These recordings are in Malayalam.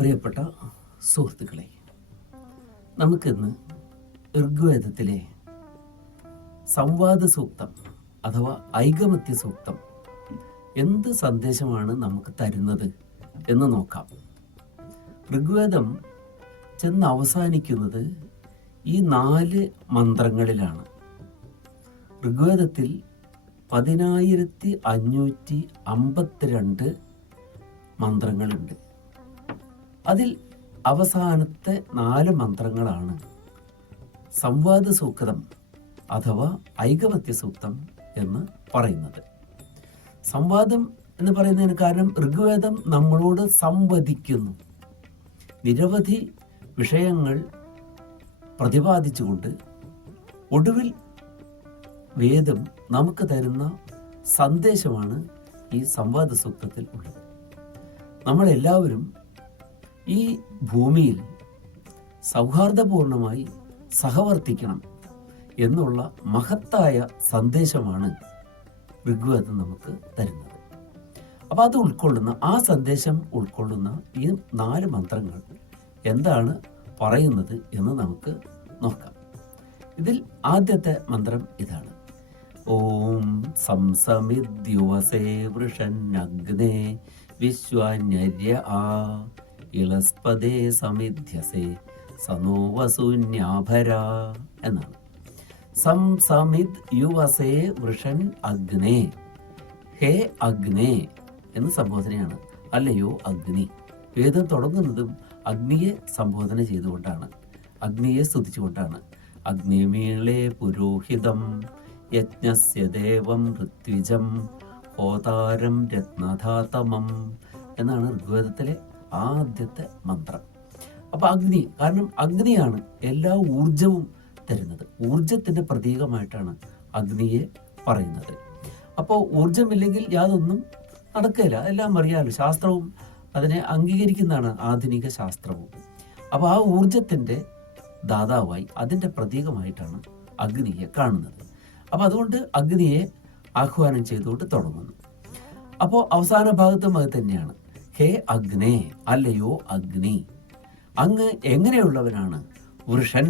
പ്രിയപ്പെട്ട സുഹൃത്തുക്കളെ, നമുക്കിന്ന് ഋഗ്വേദത്തിലെ സംവാദ സൂക്തം അഥവാ ഐകമത്യ സൂക്തം എന്ത് സന്ദേശമാണ് നമുക്ക് തരുന്നത് എന്ന് നോക്കാം. ഋഗ്വേദം ചെന്ന് അവസാനിക്കുന്നത് ഈ 4 മന്ത്രങ്ങളിലാണ്. ഋഗ്വേദത്തിൽ 10552 മന്ത്രങ്ങളുണ്ട്. അതിൽ അവസാനത്തെ 4 മന്ത്രങ്ങളാണ് സംവാദ സൂക്തം അഥവാ ഐകമത്യ സൂക്തം എന്ന് പറയുന്നത്. സംവാദം എന്ന് പറയുന്നതിന് കാരണം ഋഗ്വേദം നമ്മളോട് സംവദിക്കുന്നു. നിരവധി വിഷയങ്ങൾ പ്രതിപാദിച്ചുകൊണ്ട് ഒടുവിൽ വേദം നമുക്ക് തരുന്ന സന്ദേശമാണ് ഈ സംവാദ സൂക്തത്തിൽ ഉള്ളത്. നമ്മളെല്ലാവരും ഈ ഭൂമിയിൽ സൗഹാർദ്ദപൂർണമായി സഹവർത്തിക്കണം എന്നുള്ള മഹത്തായ സന്ദേശമാണ് ഋഗ്വേദം നമുക്ക് തരുന്നത്. അപ്പോൾ അത് ഉൾക്കൊള്ളുന്ന ആ സന്ദേശം ഉൾക്കൊള്ളുന്ന ഈ 4 മന്ത്രങ്ങൾ എന്താണ് പറയുന്നത് എന്ന് നമുക്ക് നോക്കാം. ഇതിൽ ആദ്യത്തെ മന്ത്രം ഇതാണ്: ഓം സംസമിദ്യുവസേ വൃഷന്നഗ്നേ വിശ്വാന്യര്യ ആ ഇളസ്പദേ സമിധ്യസേ സനോവസൂന്യാഭര എന്നാണ്. സംസമിദ് യുവസേ വൃഷൻ അഗ്നേ, ഹേ അഗ്നേ എന്ന് സംബോധനയാണ്. അല്ലയോ അഗ്നി. വേദം തുടങ്ങുന്നതും അഗ്നിയെ സംബോധന ചെയ്തുകൊണ്ടാണ്, അഗ്നിയെ സ്തുതിച്ചുകൊണ്ടാണ്. അഗ്നിമീളേ പുരോഹിതം യജ്ഞസ്യ ദേവം ഋത്വിജം ഹോതാരം രത്നധാതമം എന്നാണ് ഋഗ്വേദത്തിലെ ആദ്യത്തെ മന്ത്രം. അപ്പൊ അഗ്നി, കാരണം അഗ്നിയാണ് എല്ലാ ഊർജവും തരുന്നത്. ഊർജത്തിന്റെ പ്രതീകമായിട്ടാണ് അഗ്നിയെ പറയുന്നത്. അപ്പോൾ ഊർജമില്ലെങ്കിൽ യാതൊന്നും നടക്കില്ല. എല്ലാം അറിയാമല്ലോ, ശാസ്ത്രവും അതിനെ അംഗീകരിക്കുന്നതാണ്, ആധുനിക ശാസ്ത്രവും. അപ്പോൾ ആ ഊർജത്തിന്റെ ദാതാവായി അതിന്റെ പ്രതീകമായിട്ടാണ് അഗ്നിയെ കാണുന്നത്. അപ്പോൾ അതുകൊണ്ട് അഗ്നിയെ ആഹ്വാനം ചെയ്തുകൊണ്ട് തുടങ്ങുന്നു. അപ്പോൾ അവസാന ഭാഗത്തും അത് തന്നെയാണ്: ഹേ അഗ്നേ, അല്ലയോ അഗ്നി, അങ്ങ് എങ്ങനെയുള്ളവനാണ്? വൃഷൻ,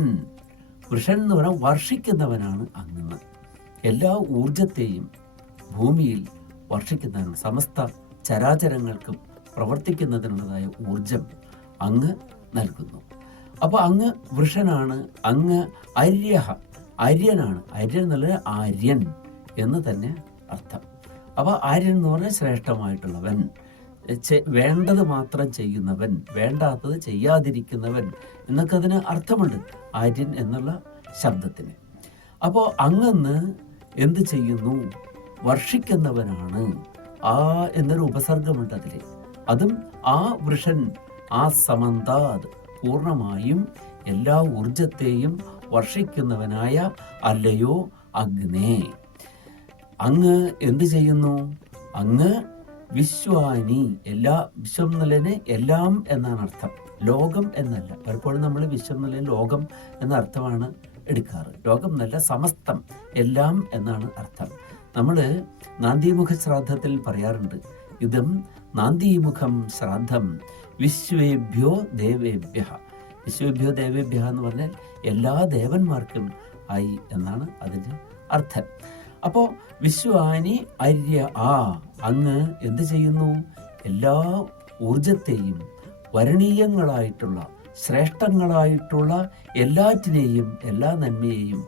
വൃഷൻ എന്ന് പറഞ്ഞാൽ വർഷിക്കുന്നവനാണ് അങ്ങ്. എല്ലാ ഊർജത്തെയും ഭൂമിയിൽ വർഷിക്കുന്നവനാണ്. സമസ്ത ചരാചരങ്ങൾക്കും പ്രവർത്തിക്കുന്നതിനുള്ളതായ ഊർജം അങ്ങ് നൽകുന്നു. അപ്പോൾ അങ്ങ് വൃഷനാണ്, അങ്ങ് അര്യഹ, അര്യനാണ്. അര്യൻ എന്നുള്ളത് ആര്യൻ എന്ന് തന്നെ അർത്ഥം. അപ്പോൾ ആര്യൻ എന്ന് പറഞ്ഞാൽ ശ്രേഷ്ഠമായിട്ടുള്ളവൻ, വേണ്ടത് മാത്രം ചെയ്യുന്നവൻ, വേണ്ടാത്തത് ചെയ്യാതിരിക്കുന്നവൻ എന്നൊക്കെ അതിന് അർത്ഥമുണ്ട് ആര്യൻ എന്നുള്ള ശബ്ദത്തിന്. അപ്പോൾ അങ്ങന്ന് എന്ത് ചെയ്യുന്നു? വർഷിക്കുന്നവനാണ്. ആ എന്നൊരു ഉപസർഗമുണ്ട് അതിൽ. അതും ആ വൃഷൻ, ആ സമന്താത്, പൂർണ്ണമായും എല്ലാ ഊർജത്തെയും വർഷിക്കുന്നവനായ അല്ലയോ അഗ്നേ, അങ്ങ് എന്ത് ചെയ്യുന്നു? അങ്ങ് വിശ്വാനി, എല്ലാ, വിശ്വം എന്നുള്ളതിന് എല്ലാം എന്നാണ് അർത്ഥം, ലോകം എന്നല്ല. പലപ്പോഴും നമ്മൾ വിശ്വം എന്നുള്ളതിന് ലോകം എന്ന അർത്ഥമാണ് എടുക്കാറ്. ലോകം എന്നല്ല, സമസ്തം, എല്ലാം എന്നാണ് അർത്ഥം. നമ്മൾ നാന്ദീമുഖ ശ്രാദ്ധത്തിൽ പറയാറുണ്ട്, ഇതം നാന്ദീമുഖം ശ്രാദ്ധം വിശ്വേഭ്യോ ദേവേഭ്യ. വിശ്വേഭ്യോ ദേവേഭ്യ എന്ന് പറഞ്ഞാൽ എല്ലാ ദേവന്മാർക്കും ആയി എന്നാണ് അതിൻ്റെ അർത്ഥം. അപ്പോൾ വിശ്വാനി അര്യ ആ, അങ്ങ് എന്ത് ചെയ്യുന്നു? എല്ലാ ഊർജത്തെയും, വരണീയങ്ങളായിട്ടുള്ള ശ്രേഷ്ഠങ്ങളായിട്ടുള്ള എല്ലാറ്റിനെയും, എല്ലാ നന്മയെയും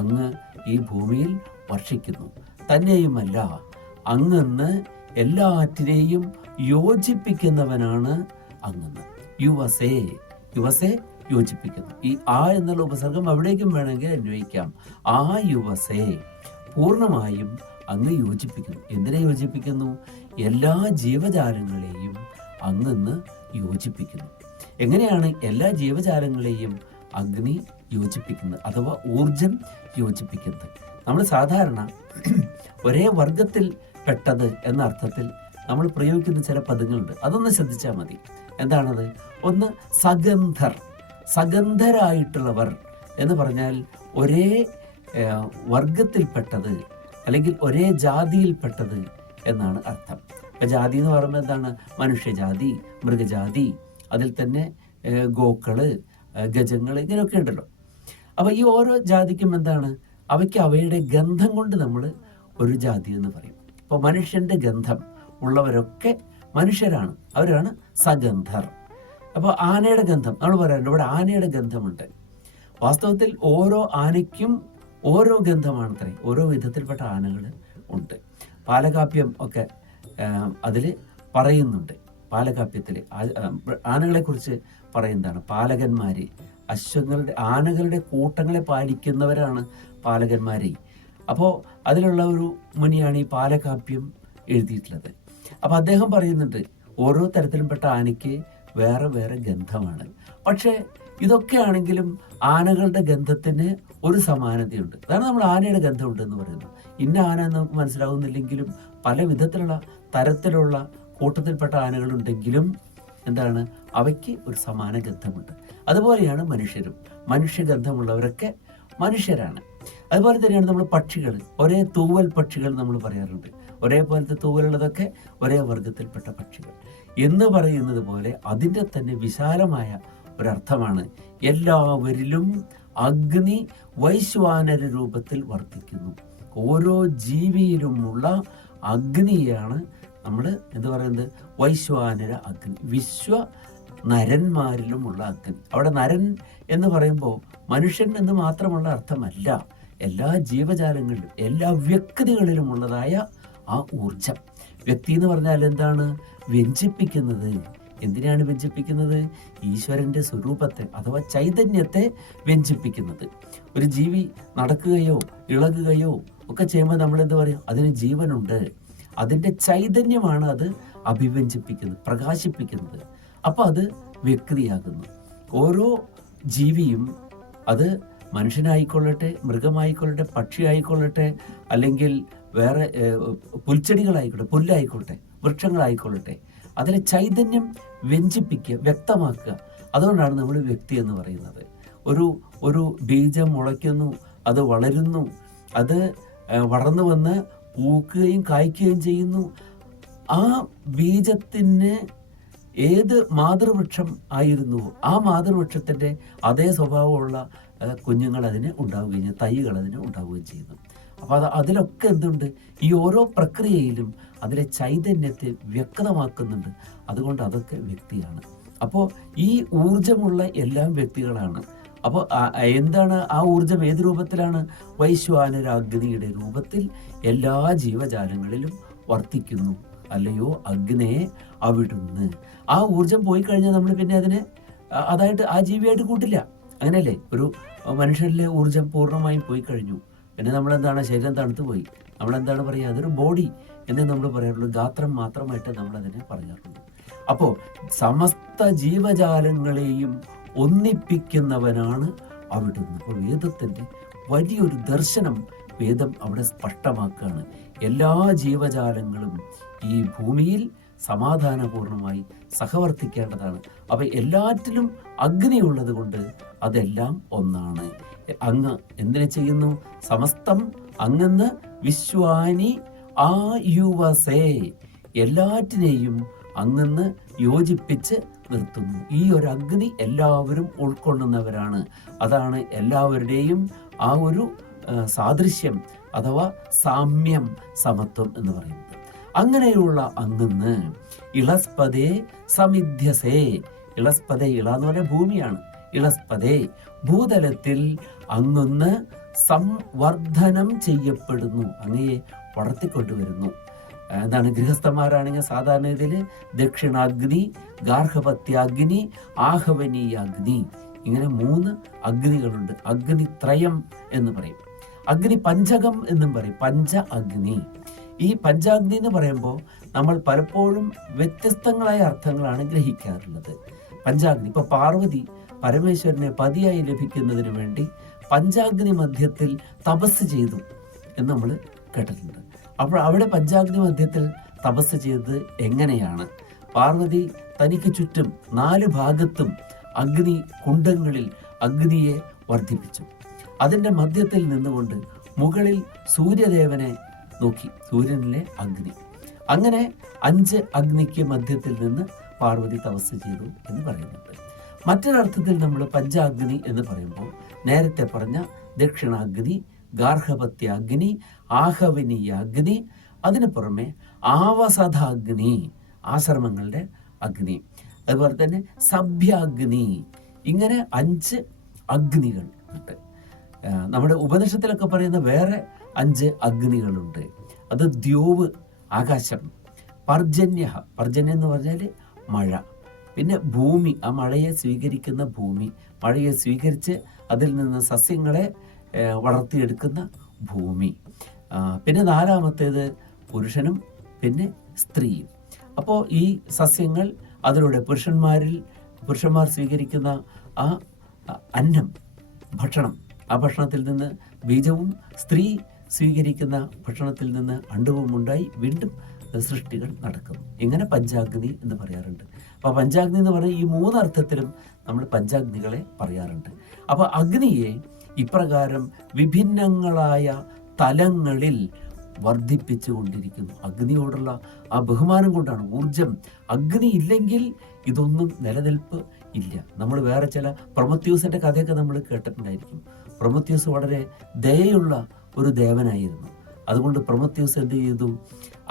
അങ്ങ് ഈ ഭൂമിയിൽ വർഷിക്കുന്നു. തന്നെയുമല്ല, അങ്ങന്ന് എല്ലാറ്റിനെയും യോജിപ്പിക്കുന്നവനാണ് അങ്ങന്ന്. യുവസേ, യുവസേ യോജിപ്പിക്കുന്നു. ഈ ആ എന്നുള്ള ഉപസർഗം എവിടേക്കും വേണമെങ്കിൽ അന്വയിക്കാം. ആ യുവസേ, പൂർണ്ണമായും അങ്ങ് യോജിപ്പിക്കുന്നു. എന്തിനെ യോജിപ്പിക്കുന്നു? എല്ലാ ജീവജാലങ്ങളെയും അങ്ങ് യോജിപ്പിക്കുന്നു. എങ്ങനെയാണ് എല്ലാ ജീവജാലങ്ങളെയും അഗ്നി യോജിപ്പിക്കുന്നത് അഥവാ ഊർജം യോജിപ്പിക്കുന്നത്? നമ്മൾ സാധാരണ ഒരേ വർഗത്തിൽ പെട്ടത് എന്ന അർത്ഥത്തിൽ നമ്മൾ പ്രയോഗിക്കുന്ന ചില പദങ്ങളുണ്ട്. അതൊന്ന് ശ്രദ്ധിച്ചാൽ മതി. എന്താണത്? ഒന്ന് സഗന്ധർ, സഗന്ധരായിട്ടുള്ളവർ എന്ന് പറഞ്ഞാൽ ഒരേ വർഗത്തിൽപ്പെട്ടത് അല്ലെങ്കിൽ ഒരേ ജാതിയിൽപ്പെട്ടത് എന്നാണ് അർത്ഥം. ഇപ്പം ജാതി എന്ന് പറയുമ്പോൾ എന്താണ്? മനുഷ്യജാതി, മൃഗജാതി, അതിൽ തന്നെ ഗോക്കള്, ഗജങ്ങൾ, ഇങ്ങനെയൊക്കെ ഉണ്ടല്ലോ. അപ്പോൾ ഈ ഓരോ ജാതിക്കും എന്താണ്? അവയ്ക്ക് അവയുടെ ഗന്ധം കൊണ്ട് നമ്മൾ ഒരു ജാതി എന്ന് പറയും. അപ്പോൾ മനുഷ്യൻ്റെ ഗന്ധം ഉള്ളവരൊക്കെ മനുഷ്യരാണ്, അവരാണ് സഗന്ധർ. അപ്പോൾ ആനയുടെ ഗന്ധം നമ്മൾ പറയാറുണ്ട്, ഇവിടെ ആനയുടെ ഗന്ധമുണ്ട്. വാസ്തവത്തിൽ ഓരോ ആനയ്ക്കും ഓരോ ഗന്ധമാണത്രേ. ഓരോ വിധത്തിൽപ്പെട്ട ആനകൾ ഉണ്ട്. പാലകാപ്യം ഒക്കെ അതിൽ പറയുന്നുണ്ട്. പാലകാപ്യത്തിൽ ആനകളെക്കുറിച്ച് പറയുന്നതാണ്. പാലകന്മാർ, ആനകളുടെ കൂട്ടങ്ങളെ പാലിക്കുന്നവരാണ് പാലകന്മാരെ. അപ്പോൾ അതിലുള്ള ഒരു മുനിയാണ് ഈ പാലകാപ്യം എഴുതിയിട്ടുള്ളത്. അപ്പോൾ അദ്ദേഹം പറയുന്നുണ്ട് ഓരോ തരത്തിലുംപ്പെട്ട ആനയ്ക്ക് വേറെ വേറെ ഗന്ധമാണ്. പക്ഷേ ഇതൊക്കെ ആണെങ്കിലും ആനകളുടെ ഗന്ധത്തിന് ഒരു സമാനതയുണ്ട്. അതാണ് നമ്മൾ ആനയുടെ ഗന്ധമുണ്ട് എന്ന് പറയുന്നത്. ഇന്ന ആന എന്ന് നമുക്ക് മനസ്സിലാവുന്നില്ലെങ്കിലും പല വിധത്തിലുള്ള തരത്തിലുള്ള കൂട്ടത്തിൽപ്പെട്ട ആനകളുണ്ടെങ്കിലും എന്താണ്? അവയ്ക്ക് ഒരു സമാന ഗന്ധമുണ്ട്. അതുപോലെയാണ് മനുഷ്യരും. മനുഷ്യഗന്ധമുള്ളവരൊക്കെ മനുഷ്യരാണ്. അതുപോലെ തന്നെയാണ് നമ്മൾ പക്ഷികൾ. ഒരേ തൂവൽ പക്ഷികൾ നമ്മൾ പറയാറുണ്ട്. ഒരേപോലത്തെ തൂവലുള്ളതൊക്കെ ഒരേ വർഗത്തിൽപ്പെട്ട പക്ഷികൾ എന്ന് പറയുന്നത് പോലെ അതിൻ്റെ തന്നെ വിശാലമായ ഒരർത്ഥമാണ് എല്ലാവരിലും അഗ്നി വൈശ്വാനര രൂപത്തിൽ വർത്തിക്കുന്നു. ഓരോ ജീവിയിലുമുള്ള അഗ്നിയാണ് നമ്മൾ എന്ത് പറയുന്നത്? വൈശ്വാനര അഗ്നി. വിശ്വ നരന്മാരിലുമുള്ള അഗ്നി. അവിടെ നരൻ എന്ന് പറയുമ്പോൾ മനുഷ്യൻ എന്ന് മാത്രമുള്ള അർത്ഥമല്ല. എല്ലാ ജീവജാലങ്ങളിലും എല്ലാ വ്യക്തികളിലും ഉള്ളതായ ആ ഊർജം. വ്യക്തി എന്ന് പറഞ്ഞാൽ എന്താണ്? വ്യഞ്ചിപ്പിക്കുന്നത്. എന്തിനാണ് വ്യഞ്ചിപ്പിക്കുന്നത്? ഈശ്വരന്റെ സ്വരൂപത്തെ അഥവാ ചൈതന്യത്തെ വ്യഞ്ചിപ്പിക്കുന്നത്. ഒരു ജീവി നടക്കുകയോ ഇളകുകയോ ഒക്കെ ചെയ്യുമ്പോൾ നമ്മൾ എന്ത് പറയും? അതിന് ജീവനുണ്ട്. അതിൻ്റെ ചൈതന്യമാണ് അത് അഭിവ്യഞ്ജിപ്പിക്കുന്നത്, പ്രകാശിപ്പിക്കുന്നത്. അപ്പോൾ അത് വ്യക്തിയാകുന്നു. ഓരോ ജീവിയും, അത് മനുഷ്യനായിക്കൊള്ളട്ടെ, മൃഗമായിക്കൊള്ളട്ടെ, പക്ഷിയായിക്കൊള്ളട്ടെ, അല്ലെങ്കിൽ വേറെ പുൽച്ചെടികളായിക്കോട്ടെ, പുല്ലായിക്കോട്ടെ, വൃക്ഷങ്ങളായിക്കൊള്ളട്ടെ, അതിലെ ചൈതന്യം വ്യഞ്ചിപ്പിക്കുക, വ്യക്തമാക്കുക. അതുകൊണ്ടാണ് നമ്മൾ വ്യക്തി എന്ന് പറയുന്നത്. ഒരു ബീജം മുളയ്ക്കുന്നു, അത് വളരുന്നു, അത് വളർന്നു വന്ന് പൂക്കുകയും കായ്ക്കുകയും ചെയ്യുന്നു. ആ ബീജത്തിന് ഏത് മാതൃവൃക്ഷം ആയിരുന്നുവോ ആ മാതൃവൃക്ഷത്തിൻ്റെ അതേ സ്വഭാവമുള്ള കുഞ്ഞുങ്ങൾ അതിന് ഉണ്ടാവുകയും ചെയ്യും, തൈകൾ അതിന് ഉണ്ടാവുകയും ചെയ്യുന്നു. അപ്പോൾ അതിലൊക്കെ എന്തുണ്ട്? ഈ ഓരോ പ്രക്രിയയിലും അതിലെ ചൈതന്യത്തെ വ്യക്തമാക്കുന്നുണ്ട്. അതുകൊണ്ട് അതൊക്കെ വ്യക്തിയാണ്. അപ്പോൾ ഈ ഊർജമുള്ള എല്ലാം വ്യക്തികളാണ്. അപ്പോൾ എന്താണ് ആ ഊർജം? ഏത് രൂപത്തിലാണ്? വൈശ്വാനരാഗ്നിയുടെ രൂപത്തിൽ എല്ലാ ജീവജാലങ്ങളിലും വർത്തിക്കുന്നു. അല്ലയോ അഗ്നേ അവിടുന്ന്. ആ ഊർജം പോയി കഴിഞ്ഞാൽ നമ്മൾ പിന്നെ അതിനെ അതായിട്ട് ആ ജീവിയായിട്ട് കൂട്ടില്ല. അങ്ങനെയല്ലേ? ഒരു മനുഷ്യരിലെ ഊർജം പൂർണ്ണമായും പോയി കഴിഞ്ഞു, പിന്നെ നമ്മളെന്താണ്? ശരീരം തണുത്തു പോയി. നമ്മളെന്താണ് പറയുക? അതൊരു ബോഡി എന്നേ നമ്മൾ പറയാറുള്ളൂ. ഗാത്രം മാത്രമായിട്ട് നമ്മളതിനെ പറയാറുള്ളൂ. അപ്പോൾ സമസ്ത ജീവജാലങ്ങളെയും ഒന്നിപ്പിക്കുന്നവനാണ് അവിടുന്ന്. അപ്പോൾ വേദത്തിൻ്റെ വലിയൊരു ദർശനം വേദം അവിടെ സ്പഷ്ടമാക്കുകയാണ്. എല്ലാ ജീവജാലങ്ങളും ഈ ഭൂമിയിൽ സമാധാനപൂർണമായി സഹവർത്തിക്കേണ്ടതാണ്. അപ്പോൾ എല്ലാറ്റിലും അഗ്നിയുള്ളത് കൊണ്ട് അതെല്ലാം ഒന്നാണ്. അങ്ങ് എന്തിനെ ചെയ്യുന്നു? സമസ്തം അങ്ങെന്ന് വിശ്വാനി ആ യുവസേ, എല്ലാറ്റിനെയും അങ്ങെന്ന് യോജിപ്പിച്ച് നിർത്തുന്നു. ഈ ഒരു അഗ്നി എല്ലാവരും ഉൾക്കൊള്ളുന്നവരാണ്. അതാണ് എല്ലാവരുടെയും ആ ഒരു സാദൃശ്യം അഥവാ സാമ്യം, സമത്വം എന്ന് പറയുന്നത്. അങ്ങനെയുള്ള അങ്ങെന്ന് ഇളസ്പദേ സമിധ്യസേ. ഇളസ്പദേ, ഇള എന്ന് പറഞ്ഞാൽ ഭൂമിയാണ്. ഇളസ്പദേ, ഭൂതലത്തിൽ അങ്ങൊന്ന് സംവർദ്ധനം ചെയ്യപ്പെടുന്നു, അങ്ങയെ വളർത്തിക്കൊണ്ടുവരുന്നു. എന്താണ്? ഗൃഹസ്ഥന്മാരാണെങ്കിൽ സാധാരണ ഇതിൽ ദക്ഷിണാഗ്നി, ഗാർഹപത്യാഗ്നി, ആഹവനീയാഗ്നി, ഇങ്ങനെ 3 അഗ്നികളുണ്ട്. അഗ്നിത്രയം എന്ന് പറയും. അഗ്നി പഞ്ചകം എന്നും പറയും. പഞ്ച അഗ്നി. ഈ പഞ്ചാഗ്നി എന്ന് പറയുമ്പോൾ നമ്മൾ പലപ്പോഴും വ്യത്യസ്തങ്ങളായ അർത്ഥങ്ങളാണ് ഗ്രഹിക്കാറുള്ളത്. പഞ്ചാഗ്നി, ഇപ്പൊ പാർവതി പരമേശ്വരനെ പതിയായി ലഭിക്കുന്നതിന് വേണ്ടി പഞ്ചാഗ്നി മധ്യത്തിൽ തപസ് ചെയ്തു എന്ന് നമ്മൾ കേട്ടിട്ടുണ്ട്. അപ്പോൾ അവിടെ പഞ്ചാഗ്നി മധ്യത്തിൽ തപസ് ചെയ്തത് എങ്ങനെയാണ്? പാർവതി തനിക്ക് ചുറ്റും 4 ഭാഗത്തും അഗ്നി കുണ്ഡങ്ങളിൽ അഗ്നിയെ വർദ്ധിപ്പിച്ചു. അതിൻ്റെ മധ്യത്തിൽ നിന്നുകൊണ്ട് മുകളിൽ സൂര്യദേവനെ നോക്കി, സൂര്യനിലെ അഗ്നി. അങ്ങനെ 5 അഗ്നിക്ക് മധ്യത്തിൽ നിന്ന് പാർവതി തപസ് ചെയ്തു എന്ന് പറയുന്നുണ്ട്. മറ്റൊരർത്ഥത്തിൽ നമ്മൾ പഞ്ചാഗ്നി എന്ന് പറയുമ്പോൾ നേരത്തെ പറഞ്ഞ ദക്ഷിണാഗ്നി, ഗാർഹപത്യാഗ്നി, ആഹവനീയാഗ്നി, അതിന് പുറമെ ആവസഥാഗ്നി, ആശ്രമങ്ങളുടെ അഗ്നി, അതുപോലെ തന്നെ സഭ്യാഗ്നി, ഇങ്ങനെ 5 അഗ്നികൾ ഉണ്ട്. നമ്മുടെ ഉപനിഷത്തിലൊക്കെ പറയുന്ന വേറെ 5 അഗ്നികളുണ്ട്. അത് ദ്യോവ്, ആകാശം, പർജന്യ, പർജന്യം എന്ന് പറഞ്ഞാൽ മഴ, പിന്നെ ഭൂമി, ആ മഴയെ സ്വീകരിക്കുന്ന ഭൂമി, മഴയെ സ്വീകരിച്ച് അതിൽ നിന്ന് സസ്യങ്ങളെ വളർത്തിയെടുക്കുന്ന ഭൂമി, പിന്നെ 4-മത്തേത് പുരുഷനും പിന്നെ സ്ത്രീയും. അപ്പോൾ ഈ സസ്യങ്ങൾ അതിലൂടെ പുരുഷന്മാർ സ്വീകരിക്കുന്ന ആ അന്നം, ഭക്ഷണം, ആ ഭക്ഷണത്തിൽ നിന്ന് ബീജവും, സ്ത്രീ സ്വീകരിക്കുന്ന ഭക്ഷണത്തിൽ നിന്ന് അണ്ഡവും ഉണ്ടായി വീണ്ടും സൃഷ്ടികൾ നടക്കുന്നു. ഇങ്ങനെ പഞ്ചാഗ്നി എന്ന് പറയാറുണ്ട്. അപ്പോൾ പഞ്ചാഗ്നി എന്ന് പറഞ്ഞാൽ ഈ 3 അർത്ഥത്തിലും നമ്മൾ പഞ്ചാഗ്നികളെ പറയാറുണ്ട്. അപ്പോൾ അഗ്നിയെ ഇപ്രകാരം വിഭിന്നങ്ങളായ തലങ്ങളിൽ വർദ്ധിപ്പിച്ചു കൊണ്ടിരിക്കുന്നു. അഗ്നിയോടുള്ള ആ ബഹുമാനം കൊണ്ടാണ്, ഊർജം. അഗ്നി ഇല്ലെങ്കിൽ ഇതൊന്നും നിലനിൽപ്പ് ഇല്ല. നമ്മൾ വേറെ ചില പ്രൊമത്യൂസിന്റെ കഥയൊക്കെ നമ്മൾ കേട്ടിട്ടുണ്ടായിരിക്കും. പ്രൊമത്യൂസ് വളരെ ദയയുള്ള ഒരു ദേവനായിരുന്നു. അതുകൊണ്ട് പ്രൊമത്യൂസ് എന്ത് ചെയ്തു?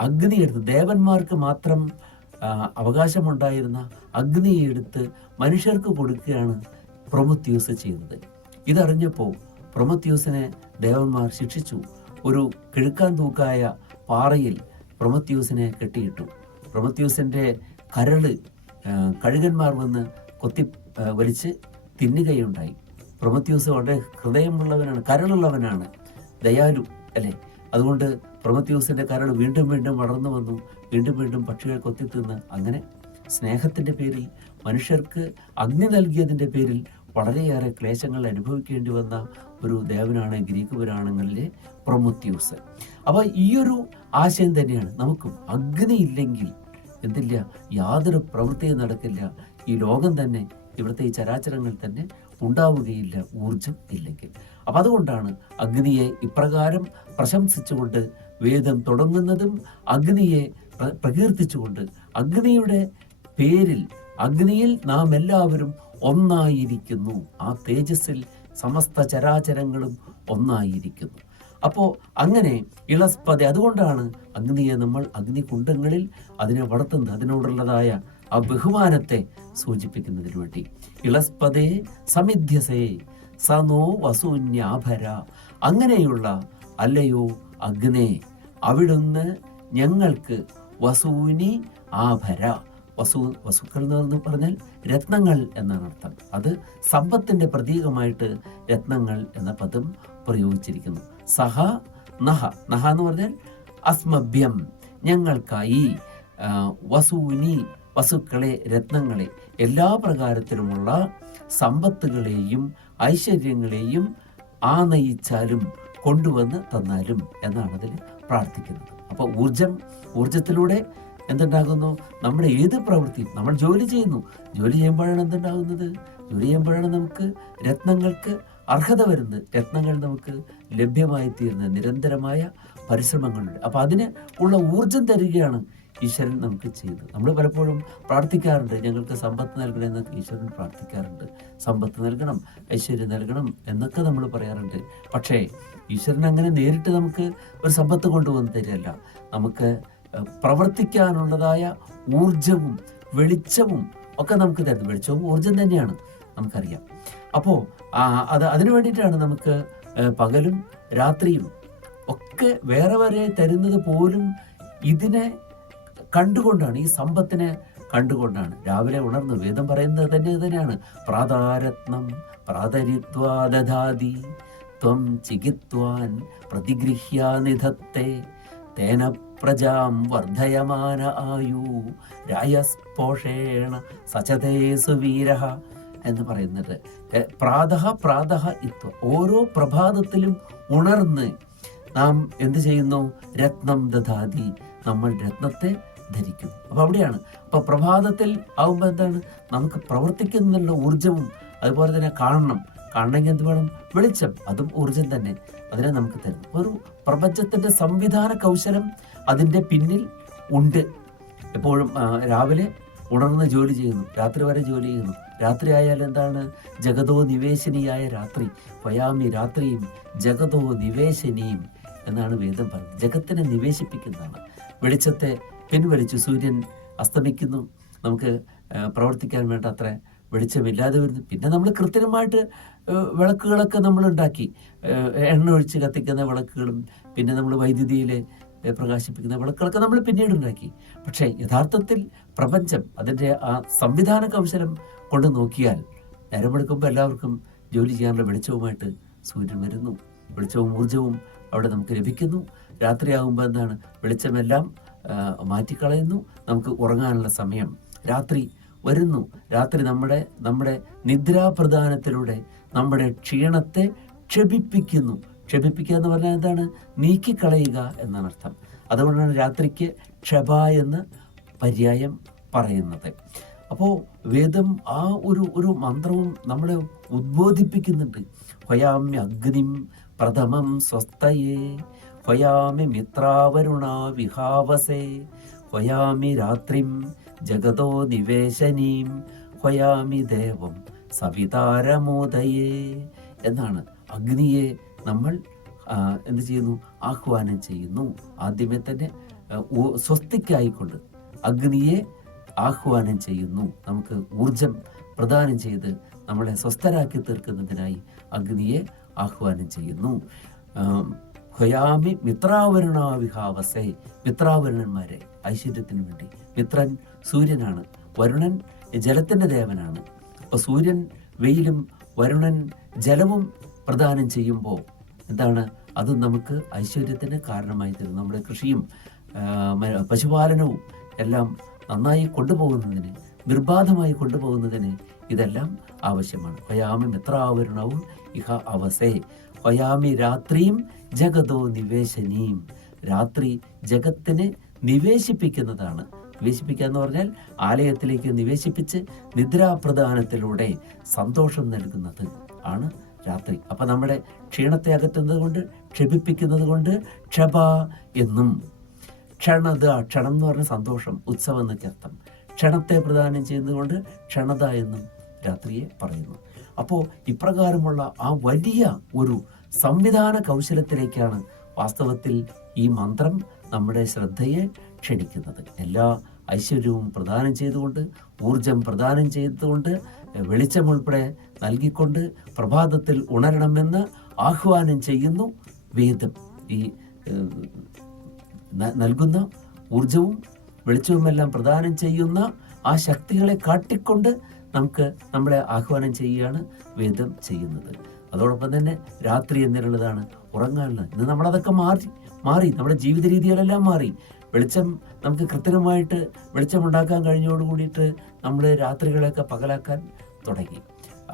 അഗ്നി എടുത്ത്, ദേവന്മാർക്ക് മാത്രം അവകാശമുണ്ടായിരുന്ന അഗ്നിയെ എടുത്ത് മനുഷ്യർക്ക് കൊടുക്കുകയാണ് പ്രൊമത്യൂസ് ചെയ്തത്. ഇതറിഞ്ഞപ്പോൾ പ്രൊമത്യൂസിനെ ദേവന്മാർ ശിക്ഷിച്ചു. ഒരു കിഴുക്കാൻ തൂക്കായ പാറയിൽ പ്രൊമത്യൂസിനെ കെട്ടിയിട്ടു. പ്രൊമത്യൂസിന്റെ കരള് കഴുകന്മാർ വന്ന് കൊത്തി വലിച്ച് തിന്നുകയുണ്ടായി. പ്രൊമത്യൂസ് വളരെ ഹൃദയമുള്ളവനാണ്, കരളുള്ളവനാണ്, ദയാലു അല്ലേ. അതുകൊണ്ട് പ്രൊമത്യൂസിന്റെ കരൾ വീണ്ടും വീണ്ടും വളർന്നു വന്നു, വീണ്ടും വീണ്ടും പക്ഷികളെ കൊത്തിത്തിന്ന്. അങ്ങനെ സ്നേഹത്തിന്റെ പേരിൽ, മനുഷ്യർക്ക് അഗ്നി നൽകിയതിന്റെ പേരിൽ വളരെയേറെ ക്ലേശങ്ങൾ അനുഭവിക്കേണ്ടി വന്ന ഒരു ദേവനാണ് ഗ്രീക്ക് പുരാണങ്ങളിലെ പ്രൊമത്യൂസ്. അപ്പോൾ ഈയൊരു ആശയം തന്നെയാണ് നമുക്കും. അഗ്നി ഇല്ലെങ്കിൽ എന്തില്ല, യാതൊരു പ്രവൃത്തിയും നടക്കില്ല. ഈ ലോകം തന്നെ, ഇവിടുത്തെ ഈ ചരാചരങ്ങൾ തന്നെ ഉണ്ടാവുകയില്ല ഊർജം ഇല്ലെങ്കിൽ. അപ്പം അതുകൊണ്ടാണ് അഗ്നിയെ ഇപ്രകാരം പ്രശംസിച്ചുകൊണ്ട് വേദം തുടങ്ങുന്നതും, അഗ്നിയെ പ്രകീർത്തിച്ചുകൊണ്ട്, അഗ്നിയുടെ പേരിൽ, അഗ്നിയിൽ നാം എല്ലാവരും ഒന്നായിരിക്കുന്നു, ആ തേജസ്സിൽ സമസ്ത ചരാചരങ്ങളും ഒന്നായിരിക്കുന്നു. അപ്പോൾ അങ്ങനെ ഇളസ്പതി, അതുകൊണ്ടാണ് അഗ്നിയെ നമ്മൾ അഗ്നികുണ്ഡങ്ങളിൽ അതിനെ വളർത്തുന്നത്, അതിനോടുള്ളതായ ആ ബഹുമാനത്തെ സൂചിപ്പിക്കുന്നതിന് വേണ്ടി. ഇളസ്പതേ സമിധ്യസേ സനോ വസൂന്യാഭര, അങ്ങനെയുള്ള അല്ലയോ അഗ്നേ, അവിടുന്ന് ഞങ്ങൾക്ക് വസൂനി ആഭര. വസുക്കൾ എന്ന് പറഞ്ഞാൽ രത്നങ്ങൾ എന്നാണ് അർത്ഥം. അത് സമ്പത്തിന്റെ പ്രതീകമായിട്ട് രത്നങ്ങൾ എന്ന പദം പ്രയോഗിച്ചിരിക്കുന്നു. സഹ നഹ, നഹ എന്ന് പറഞ്ഞാൽ അസ്മഭ്യം, ഞങ്ങൾക്കായി, വസൂനി, വസുക്കളെ, രത്നങ്ങളെ, എല്ലാ പ്രകാരത്തിലുമുള്ള സമ്പത്തുകളെയും ഐശ്വര്യങ്ങളെയും ആനയിച്ചാലും കൊണ്ടുവന്ന് തന്നാലും എന്നാണ് അതിൽ പ്രാർത്ഥിക്കുന്നത്. അപ്പോൾ ഊർജത്തിലൂടെ എന്തുണ്ടാകുന്നു? നമ്മുടെ ഏത് പ്രവൃത്തിയും, നമ്മൾ ജോലി ചെയ്യുന്നു, ജോലി ചെയ്യുമ്പോഴാണ് എന്തുണ്ടാകുന്നത്? ജോലി ചെയ്യുമ്പോഴാണ് നമുക്ക് രത്നങ്ങൾക്ക് അർഹത വരുന്നത്, രത്നങ്ങൾ നമുക്ക് ലഭ്യമായി തീരുന്നത് നിരന്തരമായ പരിശ്രമങ്ങളുണ്ട്. അപ്പം അതിന് ഉള്ള ഊർജം തരികയാണ് ഈശ്വരൻ നമുക്ക് ചെയ്തത്. നമ്മൾ പലപ്പോഴും പ്രാർത്ഥിക്കാറുണ്ട്, ഞങ്ങൾക്ക് സമ്പത്ത് നൽകണമെന്നൊക്കെ ഈശ്വരൻ പ്രാർത്ഥിക്കാറുണ്ട്. സമ്പത്ത് നൽകണം, ഐശ്വര്യം നൽകണം എന്നൊക്കെ നമ്മൾ പറയാറുണ്ട്. പക്ഷേ ഈശ്വരൻ അങ്ങനെ നേരിട്ട് നമുക്ക് ഒരു സമ്പത്ത് കൊണ്ടുവന്ന് തരികയല്ല, നമുക്ക് പ്രവർത്തിക്കാനുള്ളതായ ഊർജവും വെളിച്ചവും ഒക്കെ നമുക്ക് തരുന്നത്. വെളിച്ചവും ഊർജം തന്നെയാണ്, നമുക്കറിയാം. അപ്പോൾ അതിനു വേണ്ടിയിട്ടാണ് നമുക്ക് പകലും രാത്രിയും ഒക്കെ വേറെ വേറെ തരുന്നത് പോലും ഇതിനെ കണ്ടുകൊണ്ടാണ്, ഈ സമ്പത്തിനെ കണ്ടുകൊണ്ടാണ്. രാവിലെ ഉണർന്ന് വേദം പറയുന്നത് തന്നെയാണ്, പ്രാതാരത്നം പ്രാതരിത്വാ ദധാതി ത്വം ചികിത്വാൻ പ്രതിഗൃഹ്യാനിധത്തെ തേന പ്രജാം വർദ്ധയമാന ആയു രായസ്പോഷേണ സചതേ സുവീരഃ എന്ന് പറയുന്നത്. പ്രാതഃ ഇത്വ, ഓരോ പ്രഭാതത്തിലും ഉണർന്ന് നാം എന്ത് ചെയ്യുന്നു? രത്നം ദധാതി, നമ്മൾ രത്നത്തെ ധരിക്കുന്നു. അപ്പൊ അവിടെയാണ്. അപ്പൊ പ്രഭാതത്തിൽ ആവുമ്പോൾ എന്താണ്? നമുക്ക് പ്രവർത്തിക്കുന്നതിനുള്ള ഊർജവും അതുപോലെ തന്നെ കാണണമെങ്കിൽ എന്ത് വേണം? വെളിച്ചം. അതും ഊർജം തന്നെ. അതിനെ നമുക്ക് തരും. ഒരു പ്രപഞ്ചത്തിന്റെ സംവിധാന കൗശലം അതിൻ്റെ പിന്നിൽ ഉണ്ട്. എപ്പോഴും രാവിലെ ഉണർന്ന് ജോലി ചെയ്യുന്നു, രാത്രി വരെ ജോലി ചെയ്യുന്നു. രാത്രി ആയാൽ എന്താണ്? ജഗതോ നിവേശനിയായ രാത്രി. വയാമി രാത്രിയും ജഗതോ നിവേശനിയും എന്നാണ് വേദം പറയുന്നത്. ജഗത്തിനെ നിവേശിപ്പിക്കുന്നതാണ്. വെളിച്ചത്തെ പിൻവലിച്ചു. സൂര്യൻ അസ്തമിക്കുന്നു, നമുക്ക് പ്രവർത്തിക്കാൻ വേണ്ട അത്ര വെളിച്ചമില്ലാതെ വരുന്നു. പിന്നെ നമ്മൾ കൃത്രിമമായിട്ട് വിളക്കുകളൊക്കെ നമ്മൾ ഉണ്ടാക്കി, എണ്ണ ഒഴിച്ച് കത്തിക്കുന്ന വിളക്കുകളും പിന്നെ നമ്മൾ വൈദ്യുതിയിൽ പ്രകാശിപ്പിക്കുന്ന വിളക്കുകളൊക്കെ നമ്മൾ പിന്നീട് ഉണ്ടാക്കി. പക്ഷേ യഥാർത്ഥത്തിൽ പ്രപഞ്ചം അതിൻ്റെ ആ സംവിധാന കൗശലം കൊണ്ട് നോക്കിയാൽ നേരമെടുക്കുമ്പോൾ എല്ലാവർക്കും ജോലി ചെയ്യാനുള്ള വെളിച്ചവുമായിട്ട് സൂര്യൻ വരുന്നു. വെളിച്ചവും ഊർജവും അവിടെ നമുക്ക് ലഭിക്കുന്നു. രാത്രിയാകുമ്പോൾ എന്താണ്? വെളിച്ചമെല്ലാം മാറ്റിക്കളയുന്നു. നമുക്ക് ഉറങ്ങാനുള്ള സമയം രാത്രി വരുന്നു. രാത്രി നമ്മുടെ നിദ്രാപ്രദാനത്തിലൂടെ നമ്മുടെ ക്ഷീണത്തെ ക്ഷപിപ്പിക്കുന്നു. ക്ഷപിപ്പിക്കുക എന്ന് പറഞ്ഞാൽ എന്താണ്? നീക്കിക്കളയുക എന്നാണ് അർത്ഥം. അതുകൊണ്ടാണ് രാത്രിക്ക് ക്ഷപ എന്ന് പര്യായം പറയുന്നത്. അപ്പോൾ വേദം ആ ഒരു മന്ത്രവും നമ്മളെ ഉദ്ബോധിപ്പിക്കുന്നുണ്ട്. ഹൊയാമ്യ അഗ്നിം പ്രഥമം സ്വസ്തയേ, ഹൊയാമി മിത്രാവരുണ വിഹാവസേ, ഹൊയാമി രാത്രിം ജഗതോ നിവേശനീം, ഹൊയാമി ദേവം സവിതാരമോദയേ എന്നാണ്. അഗ്നിയെ നമ്മൾ എന്ത് ചെയ്യുന്നു? ആഹ്വാനം ചെയ്യുന്നു. ആദ്യമേ തന്നെ സ്വസ്തിക്കായിക്കൊണ്ട് അഗ്നിയെ ആഹ്വാനം ചെയ്യുന്നു. നമുക്ക് ഊർജം പ്രദാനം ചെയ്ത് നമ്മളെ സ്വസ്ഥരാക്കി തീർക്കുന്നതിനായി അഗ്നിയെ ആഹ്വാനം ചെയ്യുന്നു. ഹൊയാമി മിത്രാവരുണാവിഹാവസേ, മിത്രാവരുണന്മാരെ ഐശ്വര്യത്തിന് വേണ്ടി. മിത്രൻ സൂര്യനാണ്, വരുണൻ ജലത്തിൻ്റെ ദേവനാണ്. അപ്പോൾ സൂര്യൻ വെയിലും വരുണൻ ജലവും പ്രദാനം ചെയ്യുമ്പോൾ എന്താണ്? അത് നമുക്ക് ഐശ്വര്യത്തിന് കാരണമായി തരും. നമ്മുടെ കൃഷിയും പശുപാലനവും എല്ലാം നന്നായി കൊണ്ടുപോകുന്നതിന്, നിർബാധമായി കൊണ്ടുപോകുന്നതിന് ഇതെല്ലാം ആവശ്യമാണ്. ഹൊയാമി മിത്രാവരുണവും ഇഹ അവസേ, ഹൊയാമി രാത്രിയും ജഗതോ നിവേശനീം. രാത്രി ജഗത്തിനെ നിവേശിപ്പിക്കുന്നതാണ്. നിവേശിപ്പിക്കുക എന്ന് പറഞ്ഞാൽ ആലയത്തിലേക്ക് നിവേശിപ്പിച്ച് നിദ്രാപ്രദാനത്തിലൂടെ സന്തോഷം നൽകുന്നത് ആണ് രാത്രി. അപ്പൊ നമ്മുടെ ക്ഷീണത്തെ അകറ്റുന്നത് കൊണ്ട്, ക്ഷപിപ്പിക്കുന്നത് കൊണ്ട് ക്ഷപ എന്നും. ക്ഷണത, ക്ഷണം എന്ന് പറഞ്ഞ സന്തോഷം, ഉത്സവം എന്നൊക്കെ അർത്ഥം. ക്ഷണത്തെ പ്രദാനം ചെയ്യുന്നതുകൊണ്ട് ക്ഷണത എന്നും രാത്രിയെ പറയുന്നു. അപ്പോൾ ഇപ്രകാരമുള്ള ആ വലിയ ഒരു സംവിധാന കൗശലത്തിലേക്കാണ് വാസ്തവത്തിൽ ഈ മന്ത്രം നമ്മുടെ ശ്രദ്ധയെ ക്ഷണിക്കുന്നത്. എല്ലാ ഐശ്വര്യവും പ്രദാനം ചെയ്തുകൊണ്ട്, ഊർജം പ്രദാനം ചെയ്തുകൊണ്ട്, വെളിച്ചമുൾപ്പെടെ നൽകിക്കൊണ്ട് പ്രഭാതത്തിൽ ഉണരണമെന്ന് ആഹ്വാനം ചെയ്യുന്നു വേദം. ഈ നൽകുന്ന ഊർജവും വെളിച്ചവുമെല്ലാം പ്രദാനം ചെയ്യുന്ന ആ ശക്തികളെ കാട്ടിക്കൊണ്ട് നമ്മളെ ആഹ്വാനം ചെയ്യുകയാണ് വേദം ചെയ്യുന്നത്. അതോടൊപ്പം തന്നെ രാത്രി എന്നിട്ടുള്ളതാണ് ഉറങ്ങാനുള്ളത്. ഇന്ന് നമ്മളതൊക്കെ മാറി നമ്മുടെ ജീവിത രീതികളെല്ലാം മാറി. വെളിച്ചം നമുക്ക് കൃത്രിമമായിട്ട് വെളിച്ചമുണ്ടാക്കാൻ കഴിഞ്ഞോടുകൂടിയിട്ട് നമ്മൾ രാത്രികളെയൊക്കെ പകലാക്കാൻ തുടങ്ങി.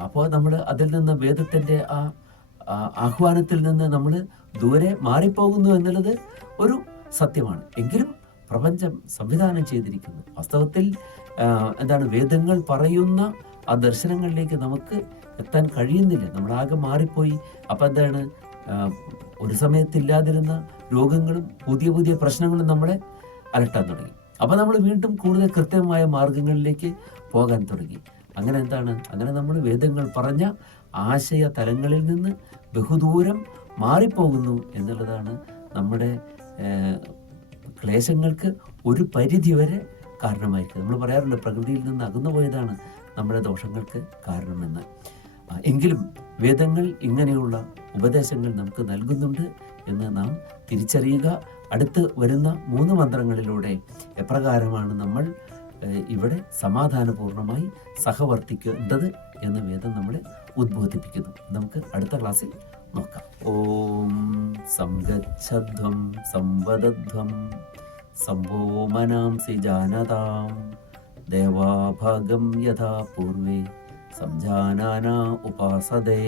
അപ്പോൾ നമ്മൾ അതിൽ നിന്ന് വേദത്തിൻ്റെ ആ ആഹ്വാനത്തിൽ നിന്ന് നമ്മൾ ദൂരെ മാറിപ്പോകുന്നു എന്നുള്ളത് ഒരു സത്യമാണ്. എങ്കിലും പ്രപഞ്ചം സംവിധാനം ചെയ്തിരിക്കുന്നു. വാസ്തവത്തിൽ എന്താണ്? വേദങ്ങൾ പറയുന്ന ആ ദർശനങ്ങളിലേക്ക് നമുക്ക് എത്താൻ കഴിയുന്നില്ല. നമ്മളാകെ മാറിപ്പോയി. അപ്പം എന്താണ്? ഒരു സമയത്തില്ലാതിരുന്ന രോഗങ്ങളും പുതിയ പുതിയ പ്രശ്നങ്ങളും നമ്മളെ അലട്ടാൻ തുടങ്ങി. അപ്പം നമ്മൾ വീണ്ടും കൂടുതൽ കൃത്യമായ മാർഗങ്ങളിലേക്ക് പോകാൻ തുടങ്ങി. അങ്ങനെ എന്താണ്? അങ്ങനെ നമ്മൾ വേദങ്ങൾ പറഞ്ഞ ആശയ തലങ്ങളിൽ നിന്ന് ബഹുദൂരം മാറിപ്പോകുന്നു എന്നുള്ളതാണ് നമ്മുടെ ക്ലേശങ്ങൾക്ക് ഒരു പരിധിവരെ കാരണമായിരിക്കും. നമ്മൾ പറയാറുണ്ട് പ്രകൃതിയിൽ നിന്ന് അകന്നു പോയതാണ് നമ്മുടെ ദോഷങ്ങൾക്ക് കാരണമെന്ന്. എങ്കിലും വേദങ്ങൾ ഇങ്ങനെയുള്ള ഉപദേശങ്ങൾ നമുക്ക് നൽകുന്നുണ്ട് എന്ന് നാം തിരിച്ചറിയുക. അടുത്ത് വരുന്ന 3 മന്ത്രങ്ങളിലൂടെ എപ്രകാരമാണ് നമ്മൾ ഇവിടെ സമാധാനപൂർണമായി സഹവർത്തിക്കേണ്ടത് എന്ന് വേദം നമ്മളെ ഉദ്ബോധിപ്പിക്കുന്നു. നമുക്ക് അടുത്ത ക്ലാസ്സിൽ നോക്കാം. ഓം സംഗച്ഛധ്വം സംവദധ്വം സംഭോ മനാംസി ജാനതാം ദേവാഭാഗം യഥാ പൂർവേ സംജാനാന ഉപാസതേ.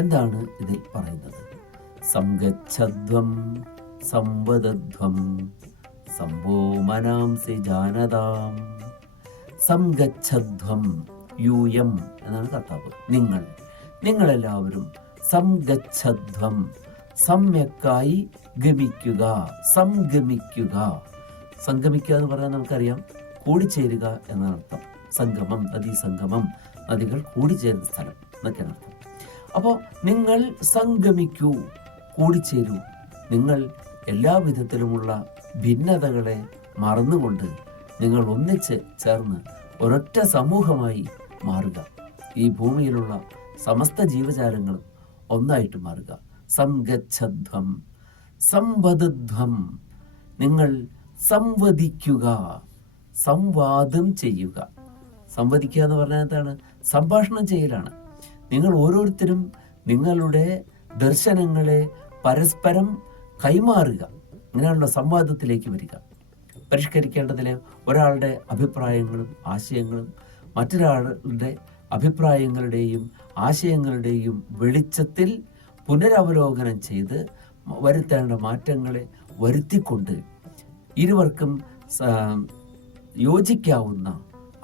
എന്താണ് ഇതിൽ പറയുന്നത്? സംഗച്ഛധ്വം സംവദധ്വം സംഭോ മനാംസി ജാനതാം. സംഗച്ഛധ്വം, യൂയം എന്നാണ് കർത്താവ്. നിങ്ങളെല്ലാവരും സംഗച്ഛധ്വം, സമ്യക്കായി ഗമിക്കുക, സംഗമിക്കുക. സംഗമിക്കുക എന്ന് പറഞ്ഞാൽ നമുക്കറിയാം കൂടിച്ചേരുക എന്നാണ് അർത്ഥം. സംഗമം, നദീസംഗമം, നദികൾ കൂടിച്ചേരുന്ന സ്ഥലം എന്നൊക്കെയാണ് അർത്ഥം. അപ്പോൾ നിങ്ങൾ സംഗമിക്കൂ, കൂടിച്ചേരൂ. നിങ്ങൾ എല്ലാ വിധത്തിലുമുള്ള ഭിന്നതകളെ മറന്നുകൊണ്ട് നിങ്ങൾ ഒന്നിച്ച് ചേർന്ന് ഒരൊറ്റ സമൂഹമായി മാറുക. ഈ ഭൂമിയിലുള്ള സമസ്ത ജീവജാലങ്ങളും ഒന്നായിട്ട് മാറുക. സംഗച്ഛധ്വം, സംവദധ്വം, നിങ്ങൾ സംവദിക്കുക, സംവാദം ചെയ്യുക. സംവദിക്കുക എന്ന് പറഞ്ഞാൽ എന്താണ്? സംഭാഷണം ചെയ്യലാണ്. നിങ്ങൾ ഓരോരുത്തരും നിങ്ങളുടെ ദർശനങ്ങളെ പരസ്പരം കൈമാറുക. ഇങ്ങനെയുള്ള സംവാദത്തിലേക്ക് വരിക. പരിഷ്കരിക്കേണ്ടതിൽ ഒരാളുടെ അഭിപ്രായങ്ങളും ആശയങ്ങളും മറ്റൊരാളുടെ അഭിപ്രായങ്ങളുടെയും ആശയങ്ങളുടെയും വെളിച്ചത്തിൽ പുനരവലോകനം ചെയ്ത് വരുത്തേണ്ട മാറ്റങ്ങളെ വരുത്തിക്കൊണ്ട് ഇരുവർക്കും യോജിക്കാവുന്ന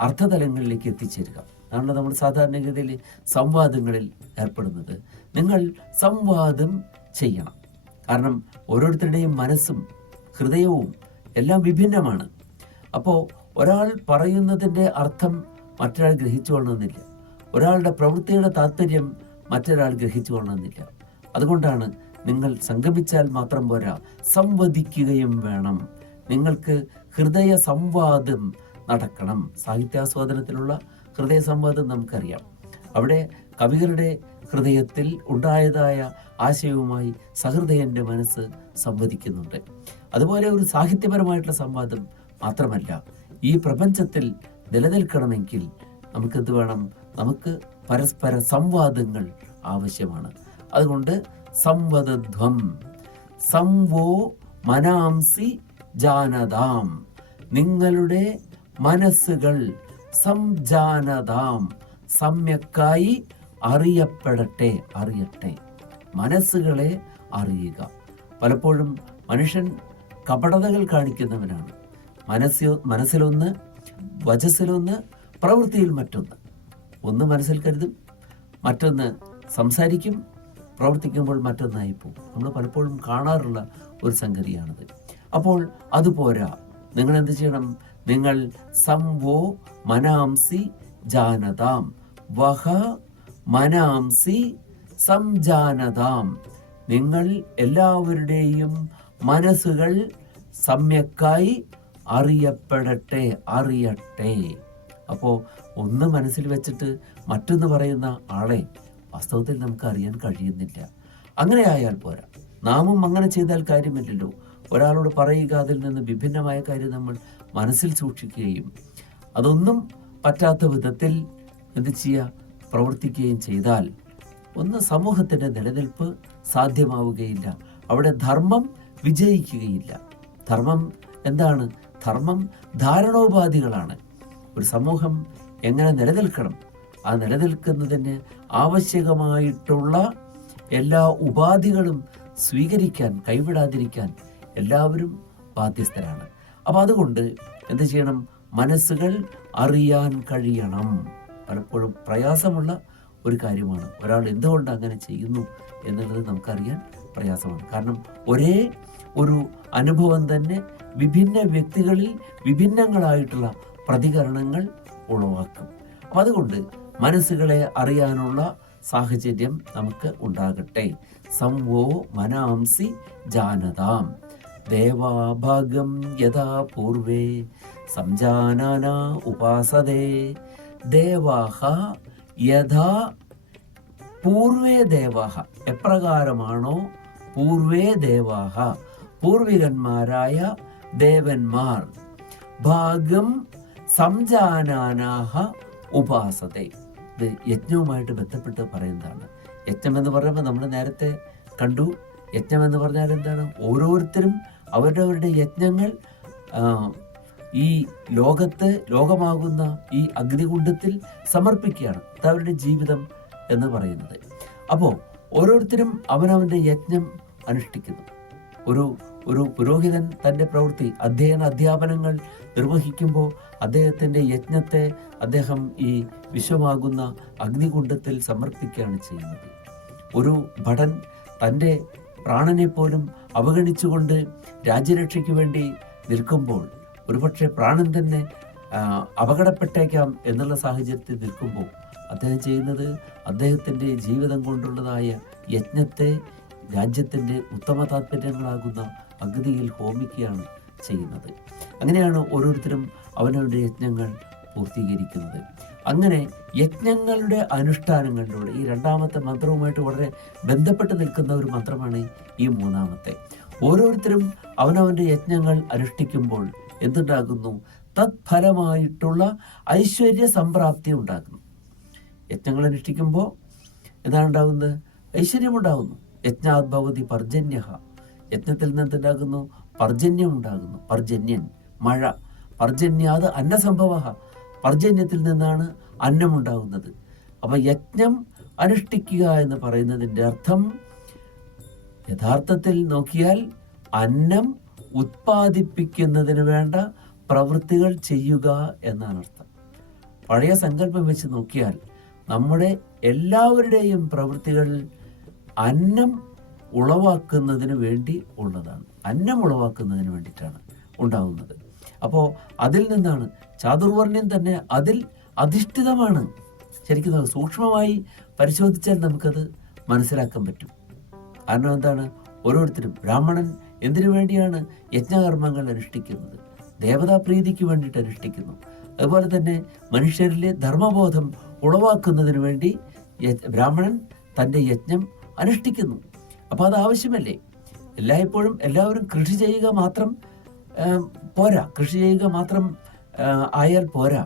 അർത്ഥതലങ്ങളിലേക്ക് എത്തിച്ചേരുക. അതാണ് നമ്മൾ സാധാരണഗതിയിൽ സംവാദങ്ങളിൽ ഏർപ്പെടുന്നത്. നിങ്ങൾ സംവാദം ചെയ്യണം. കാരണം ഓരോരുത്തരുടെയും മനസ്സും ഹൃദയവും എല്ലാം വിഭിന്നമാണ്. അപ്പോൾ ഒരാൾ പറയുന്നതിൻ്റെ അർത്ഥം മറ്റൊരാൾ ഗ്രഹിച്ചു കൊള്ളണമെന്നില്ല. ഒരാളുടെ പ്രവൃത്തിയുടെ താല്പര്യം മറ്റൊരാൾ ഗ്രഹിച്ചു കൊള്ളണമെന്നില്ല. അതുകൊണ്ടാണ് നിങ്ങൾ സംഗമിച്ചാൽ മാത്രം പോരാ, സംവദിക്കുകയും വേണം. നിങ്ങൾക്ക് ഹൃദയ സംവാദം നടക്കണം. സാഹിത്യാസ്വാദനത്തിലുള്ള ഹൃദയ സംവാദം നമുക്കറിയാം. അവിടെ കവികളുടെ ഹൃദയത്തിൽ ഉണ്ടായതായ ആശയവുമായി സഹൃദയന്റെ മനസ്സ് സംവദിക്കുന്നുണ്ട്. അതുപോലെ ഒരു സാഹിത്യപരമായിട്ടുള്ള സംവാദം മാത്രമല്ല, ഈ പ്രപഞ്ചത്തിൽ നിലനിൽക്കണമെങ്കിൽ നമുക്കെന്ത് വേണം? നമുക്ക് പരസ്പര സംവാദങ്ങൾ ആവശ്യമാണ്. അതുകൊണ്ട് സംവദധ്വം, സംവോ മനാംസി ജാനതാം, നിങ്ങളുടെ മനസ്സുകൾ സംജാനതാം, സമ്യക്കായി അറിയട്ടെ. മനസ്സുകളെ അറിയുക. പലപ്പോഴും മനുഷ്യൻ കപടതകൾ കാണിക്കുന്നവനാണ്. മനസ്സിലൊന്ന്, വചസ്സിലൊന്ന്, പ്രവൃത്തിയിൽ മറ്റൊന്ന്. ഒന്ന് മനസ്സിൽ കരുതും, മറ്റൊന്ന് സംസാരിക്കും, പ്രവർത്തിക്കുമ്പോൾ മറ്റൊന്നായി പോകും. നമ്മൾ പലപ്പോഴും കാണാറുള്ള ഒരു സംഗതിയാണത്. അപ്പോൾ അതുപോരാ, നിങ്ങൾ എന്ത് ചെയ്യണം? നിങ്ങൾ സംവോ മനാംസി ജാനതാം, വഹ മനാംസി സംജാനതാം, നിങ്ങൾ എല്ലാവരുടെയും മനസ്സുകൾ സമ്യക്കായി അറിയട്ടെ. അപ്പോൾ ഒന്ന് മനസ്സിൽ വെച്ചിട്ട് മറ്റൊന്ന് പറയുന്ന ആളെ വാസ്തവത്തിൽ നമുക്ക് അറിയാൻ കഴിയുന്നില്ല. അങ്ങനെ ആയാൽ പോരാ. നാമും അങ്ങനെ ചെയ്താൽ കാര്യമില്ലല്ലോ. ഒരാളോട് പറയുക, അതിൽ നിന്ന് വിഭിന്നമായ കാര്യം നമ്മൾ മനസ്സിൽ സൂക്ഷിക്കുകയും അതൊന്നും പറ്റാത്ത വിധത്തിൽ എന്ത് ചെയ്യുക? പ്രവർത്തിക്കുകയും ചെയ്താൽ ഒന്ന് സമൂഹത്തിൻ്റെ നിലനിൽപ്പ് സാധ്യമാവുകയില്ല. അവിടെ ധർമ്മം വിജയിക്കുകയില്ല. ധർമ്മം എന്താണ്? ധർമ്മം ധാരണോപാധികളാണ്. ഒരു സമൂഹം എങ്ങനെ നിലനിൽക്കണം, ആ നിലനിൽക്കുന്നതിന് ആവശ്യകമായിട്ടുള്ള എല്ലാ ഉപാധികളും സ്വീകരിക്കാൻ, കൈവിടാതിരിക്കാൻ എല്ലാവരും ബാധ്യസ്ഥരാണ്. അപ്പം അതുകൊണ്ട് എന്ത് ചെയ്യണം? മനസ്സുകൾ അറിയാൻ കഴിയണം. പലപ്പോഴും പ്രയാസമുള്ള ഒരു കാര്യമാണ്. ഒരാൾ എന്തുകൊണ്ട് അങ്ങനെ ചെയ്യുന്നു എന്നുള്ളത് നമുക്കറിയാൻ പ്രയാസമാണ്. കാരണം ഒരേ ഒരു അനുഭവം തന്നെ വിഭിന്ന വ്യക്തികളിൽ വിഭിന്നങ്ങളായിട്ടുള്ള പ്രതികരണങ്ങൾ ഉളവാക്കും. അപ്പം അതുകൊണ്ട് മനസ്സുകളെ അറിയാനുള്ള സാഹചര്യം നമുക്ക് ഉണ്ടാകട്ടെ. സംവോ മനാംസി ജാനതാം, ദേവാഭാഗം യഥാ പൂർവേ സംജാനന ഉപാസതേ, ദേവാഹ യഥാ പൂർവേ ദേവാഹ, എപ്രകാരമാണോ പൂർവേ ദേവാഹ, പൂർവികന്മാരായ ദേവന്മാർ, ഭാഗം സംജാനാനാഹ ഉപാസതേ. ഇത് യജ്ഞവുമായിട്ട് ബന്ധപ്പെട്ട് പറയുന്നതാണ്. യജ്ഞം എന്ന് പറയുമ്പോൾ നമ്മൾ നേരത്തെ കണ്ടു. യജ്ഞം എന്ന് പറഞ്ഞാൽ എന്താണ്? ഓരോരുത്തരും അവരവരുടെ യജ്ഞങ്ങൾ ഈ ലോകമാകുന്ന ഈ അഗ്നികുണ്ഡത്തിൽ സമർപ്പിക്കുകയാണ്. അതവരുടെ ജീവിതം എന്ന് പറയുന്നത്. അപ്പോൾ ഓരോരുത്തരും അവനവൻ്റെ യജ്ഞം അനുഷ്ഠിക്കുന്നു. ഒരു ഒരു പുരോഹിതൻ തൻ്റെ പ്രവൃത്തി അധ്യാപനങ്ങൾ നിർവഹിക്കുമ്പോൾ അദ്ദേഹത്തിൻ്റെ യജ്ഞത്തെ അദ്ദേഹം ഈ വിശ്വമാകുന്ന അഗ്നികുണ്ഡത്തിൽ സമർപ്പിക്കുകയാണ് ചെയ്യുന്നത്. ഒരു ഭടൻ തൻ്റെ പ്രാണനെ പോലും അവഗണിച്ചുകൊണ്ട് രാജ്യരക്ഷയ്ക്ക് വേണ്ടി നിൽക്കുമ്പോൾ, ഒരുപക്ഷെ പ്രാണൻ തന്നെ അപകടപ്പെട്ടേക്കാം എന്നുള്ള സാഹചര്യത്തിൽ നിൽക്കുമ്പോൾ അദ്ദേഹം ചെയ്യുന്നത് അദ്ദേഹത്തിൻ്റെ ജീവിതം കൊണ്ടുള്ളതായ യജ്ഞത്തെ രാജ്യത്തിൻ്റെ ഉത്തമ താല്പര്യങ്ങളാകുന്ന അഗ്നിയിൽ ഹോമിക്കുകയാണ് ചെയ്യുന്നത്. അങ്ങനെയാണ് ഓരോരുത്തരും അവനവൻ്റെ യജ്ഞങ്ങൾ പൂർത്തീകരിക്കുന്നത്. അങ്ങനെ യജ്ഞങ്ങളുടെ അനുഷ്ഠാനങ്ങളിലൂടെ ഈ രണ്ടാമത്തെ മന്ത്രവുമായിട്ട് വളരെ ബന്ധപ്പെട്ട് നിൽക്കുന്ന ഒരു മന്ത്രമാണ് ഈ മൂന്നാമത്തെ. ഓരോരുത്തരും അവനവൻ്റെ യജ്ഞങ്ങൾ അനുഷ്ഠിക്കുമ്പോൾ എന്തുണ്ടാകുന്നു? തത്ഫലമായിട്ടുള്ള ഐശ്വര്യ സംപ്രാപ്തി ഉണ്ടാകുന്നു. യജ്ഞങ്ങൾ അനുഷ്ഠിക്കുമ്പോൾ എന്താണ് ഉണ്ടാകുന്നത്? ഐശ്വര്യമുണ്ടാകുന്നു. യജ്ഞാദ്ഭവതി പർജന്യ. യജ്ഞത്തിൽ നിന്നുണ്ടാകുന്നു പർജന്യം ഉണ്ടാകുന്നു. പർജന്യൻ, മഴ. പർജന്യാത് അന്നസംഭവ. പർജന്യത്തിൽ നിന്നാണ് അന്നമുണ്ടാകുന്നത്. അപ്പം യജ്ഞം അനുഷ്ഠിക്കുക എന്ന് പറയുന്നതിൻ്റെ അർത്ഥം യഥാർത്ഥത്തിൽ നോക്കിയാൽ അന്നം ഉത്പാദിപ്പിക്കുന്നതിന് വേണ്ട പ്രവൃത്തികൾ ചെയ്യുക എന്നാണ് അർത്ഥം. പഴയ സങ്കല്പം വെച്ച് നോക്കിയാൽ നമ്മുടെ എല്ലാവരുടെയും പ്രവൃത്തികൾ അന്നം ഉളവാക്കുന്നതിന് വേണ്ടി ഉള്ളതാണ്. അന്നം ഉളവാക്കുന്നതിന് വേണ്ടിയിട്ടാണ് ഉണ്ടാകുന്നത്. അപ്പോൾ അതിൽ നിന്നാണ് ചാതുർവർണ്ണ്യം തന്നെ അതിൽ അധിഷ്ഠിതമാണ്. ശരിക്കും സൂക്ഷ്മമായി പരിശോധിച്ചാൽ നമുക്കത് മനസ്സിലാക്കാൻ പറ്റും. കാരണം എന്താണ്? ഓരോരുത്തരും ബ്രാഹ്മണൻ എന്തിനു വേണ്ടിയാണ് യജ്ഞകർമ്മങ്ങൾ അനുഷ്ഠിക്കുന്നത്? ദേവതാപ്രീതിക്ക് വേണ്ടിയിട്ട് അനുഷ്ഠിക്കുന്നു. അതുപോലെ തന്നെ മനുഷ്യരിലെ ധർമ്മബോധം ഉളവാക്കുന്നതിന് വേണ്ടി ബ്രാഹ്മണൻ തൻ്റെ യജ്ഞം അനുഷ്ഠിക്കുന്നു. അപ്പോൾ അത് ആവശ്യമല്ലേ? എല്ലായ്പ്പോഴും എല്ലാവരും കൃഷി ചെയ്യുക മാത്രം പോരാ. കൃഷി ചെയ്യുക മാത്രം ആയാൽ പോരാ.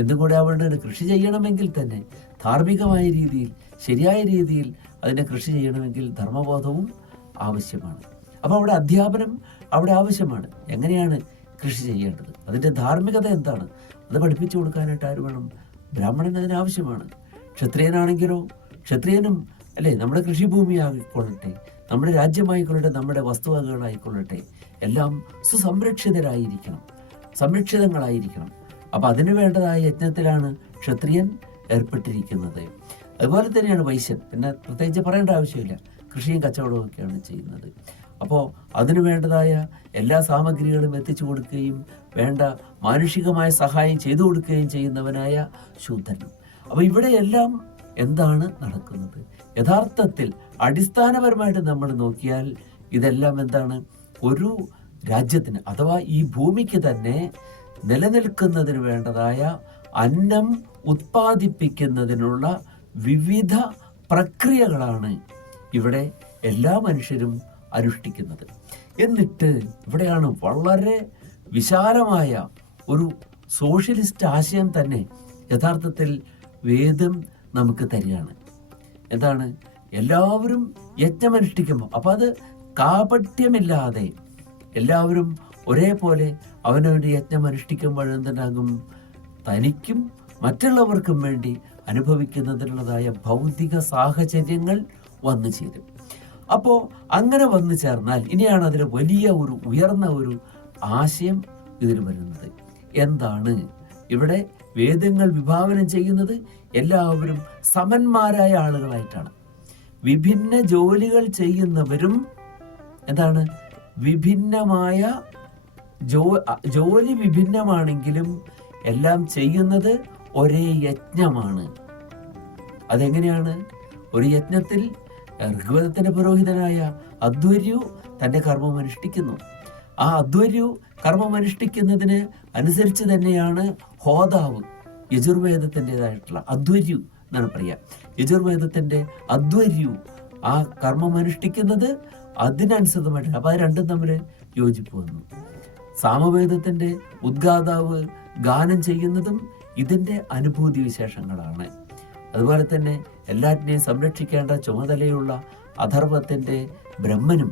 എന്തും കൂടെ ആവേണ്ടത് കൃഷി ചെയ്യണമെങ്കിൽ തന്നെ ധാർമ്മികമായ രീതിയിൽ, ശരിയായ രീതിയിൽ അതിനെ കൃഷി ചെയ്യണമെങ്കിൽ ധർമ്മബോധവും ആവശ്യമാണ്. അപ്പോൾ അവിടെ അധ്യാപനം അവിടെ ആവശ്യമാണ്. എങ്ങനെയാണ് കൃഷി ചെയ്യേണ്ടത്, അതിൻ്റെ ധാർമ്മികത എന്താണ്, അത് പഠിപ്പിച്ചു കൊടുക്കാനായിട്ട് ആര് വേണം? ബ്രാഹ്മണൻ അതിന് ആവശ്യമാണ്. ക്ഷത്രിയനാണെങ്കിലോ ക്ഷത്രിയനും അല്ലേ, നമ്മുടെ കൃഷിഭൂമി ആയിക്കൊള്ളട്ടെ, നമ്മുടെ രാജ്യമായിക്കൊള്ളട്ടെ, നമ്മുടെ വസ്തുവകകളായിക്കൊള്ളട്ടെ, എല്ലാം സുസംരക്ഷിതരായിരിക്കണം, സംരക്ഷിതങ്ങളായിരിക്കണം. അപ്പം അതിന് വേണ്ടതായ യജ്ഞത്തിലാണ് ക്ഷത്രിയൻ ഏർപ്പെട്ടിരിക്കുന്നത്. അതുപോലെ തന്നെയാണ് വൈശ്യൻ. പിന്നെ പ്രത്യേകിച്ച് പറയേണ്ട ആവശ്യമില്ല, കൃഷിയും കച്ചവടവും ഒക്കെയാണ് ചെയ്യുന്നത്. അപ്പോൾ അതിനു വേണ്ടതായ എല്ലാ സാമഗ്രികളും എത്തിച്ചു കൊടുക്കുകയും വേണ്ട മാനുഷികമായ സഹായം ചെയ്തു കൊടുക്കുകയും ചെയ്യുന്നവനായ ശൂദ്രനും. അപ്പോൾ ഇവിടെയെല്ലാം എന്താണ് നടക്കുന്നത്? യഥാർത്ഥത്തിൽ അടിസ്ഥാനപരമായിട്ട് നമ്മൾ നോക്കിയാൽ ഇതെല്ലാം എന്താണ്? ഒരു രാജ്യത്തിന് അഥവാ ഈ ഭൂമിക്ക് തന്നെ നിലനിൽക്കുന്നതിന് വേണ്ടതായ അന്നം ഉത്പാദിപ്പിക്കുന്നതിനുള്ള വിവിധ പ്രക്രിയകളാണ് ഇവിടെ എല്ലാ മനുഷ്യരും അനുഷ്ഠിക്കുന്നത്. എന്നിട്ട് ഇവിടെയാണ് വളരെ വിശാലമായ ഒരു സോഷ്യലിസ്റ്റ് ആശയം തന്നെ യഥാർത്ഥത്തിൽ വേദം നമുക്ക് തരികയാണ്. എന്താണ്? എല്ലാവരും യജ്ഞമനുഷ്ഠിക്കുമ്പോൾ അപ്പം അത് കാപട്യമില്ലാതെ എല്ലാവരും ഒരേപോലെ അവനവൻ്റെ യജ്ഞം അനുഷ്ഠിക്കുമ്പോൾ എന്തുണ്ടാകും? തനിക്കും മറ്റുള്ളവർക്കും വേണ്ടി അനുഭവിക്കുന്നതിനുള്ളതായ ഭൗതിക സാഹചര്യങ്ങൾ വന്നു ചേരും. അപ്പോൾ അങ്ങനെ വന്നു ചേർന്നാൽ ഇനിയാണ് അതിന് വലിയ ഒരു ഉയർന്ന ഒരു ആശയം ഇതിൽ വരുന്നത്. എന്താണ് ഇവിടെ വേദങ്ങൾ വിഭാവനം ചെയ്യുന്നത്? എല്ലാവരും സമന്മാരായ ആളുകളായിട്ടാണ്. വിഭിന്ന ജോലികൾ ചെയ്യുന്നവരും എന്താണ്? വിഭിന്നമായ ജോലി വിഭിന്നമാണെങ്കിലും എല്ലാം ചെയ്യുന്നത് ഒരേ യജ്ഞമാണ്. അതെങ്ങനെയാണ്? ഒരു യജ്ഞത്തിൽ ഋഗ്വേദത്തിന്റെ പുരോഹിതനായ അധ്വർയു തൻ്റെ കർമ്മം അനുഷ്ഠിക്കുന്നു. ആ അധ്വർയു കർമ്മം അനുഷ്ഠിക്കുന്നതിന് അനുസരിച്ച് തന്നെയാണ് ഹോതാവ്, യജുർവേദത്തിൻ്റെതായിട്ടുള്ള അധ്വർയു എന്നാണ് പറയുക. യജുർവേദത്തിന്റെ അധ്വർയു ആ കർമ്മം അനുഷ്ഠിക്കുന്നത് അതിനനുസൃതമായിട്ട്. അപ്പോൾ അത് രണ്ടും തമ്മിൽ യോജിപ്പ് വന്നു. സാമവേദത്തിന്റെ ഉദ്ഗാതാവ് ഗാനം ചെയ്യുന്നതും ഇതിൻ്റെ അനുഭൂതി വിശേഷങ്ങളാണ്. അതുപോലെ തന്നെ എല്ലാറ്റിനെയും സംരക്ഷിക്കേണ്ട ചുമതലയുള്ള അഥർവത്തിൻ്റെ ബ്രഹ്മനും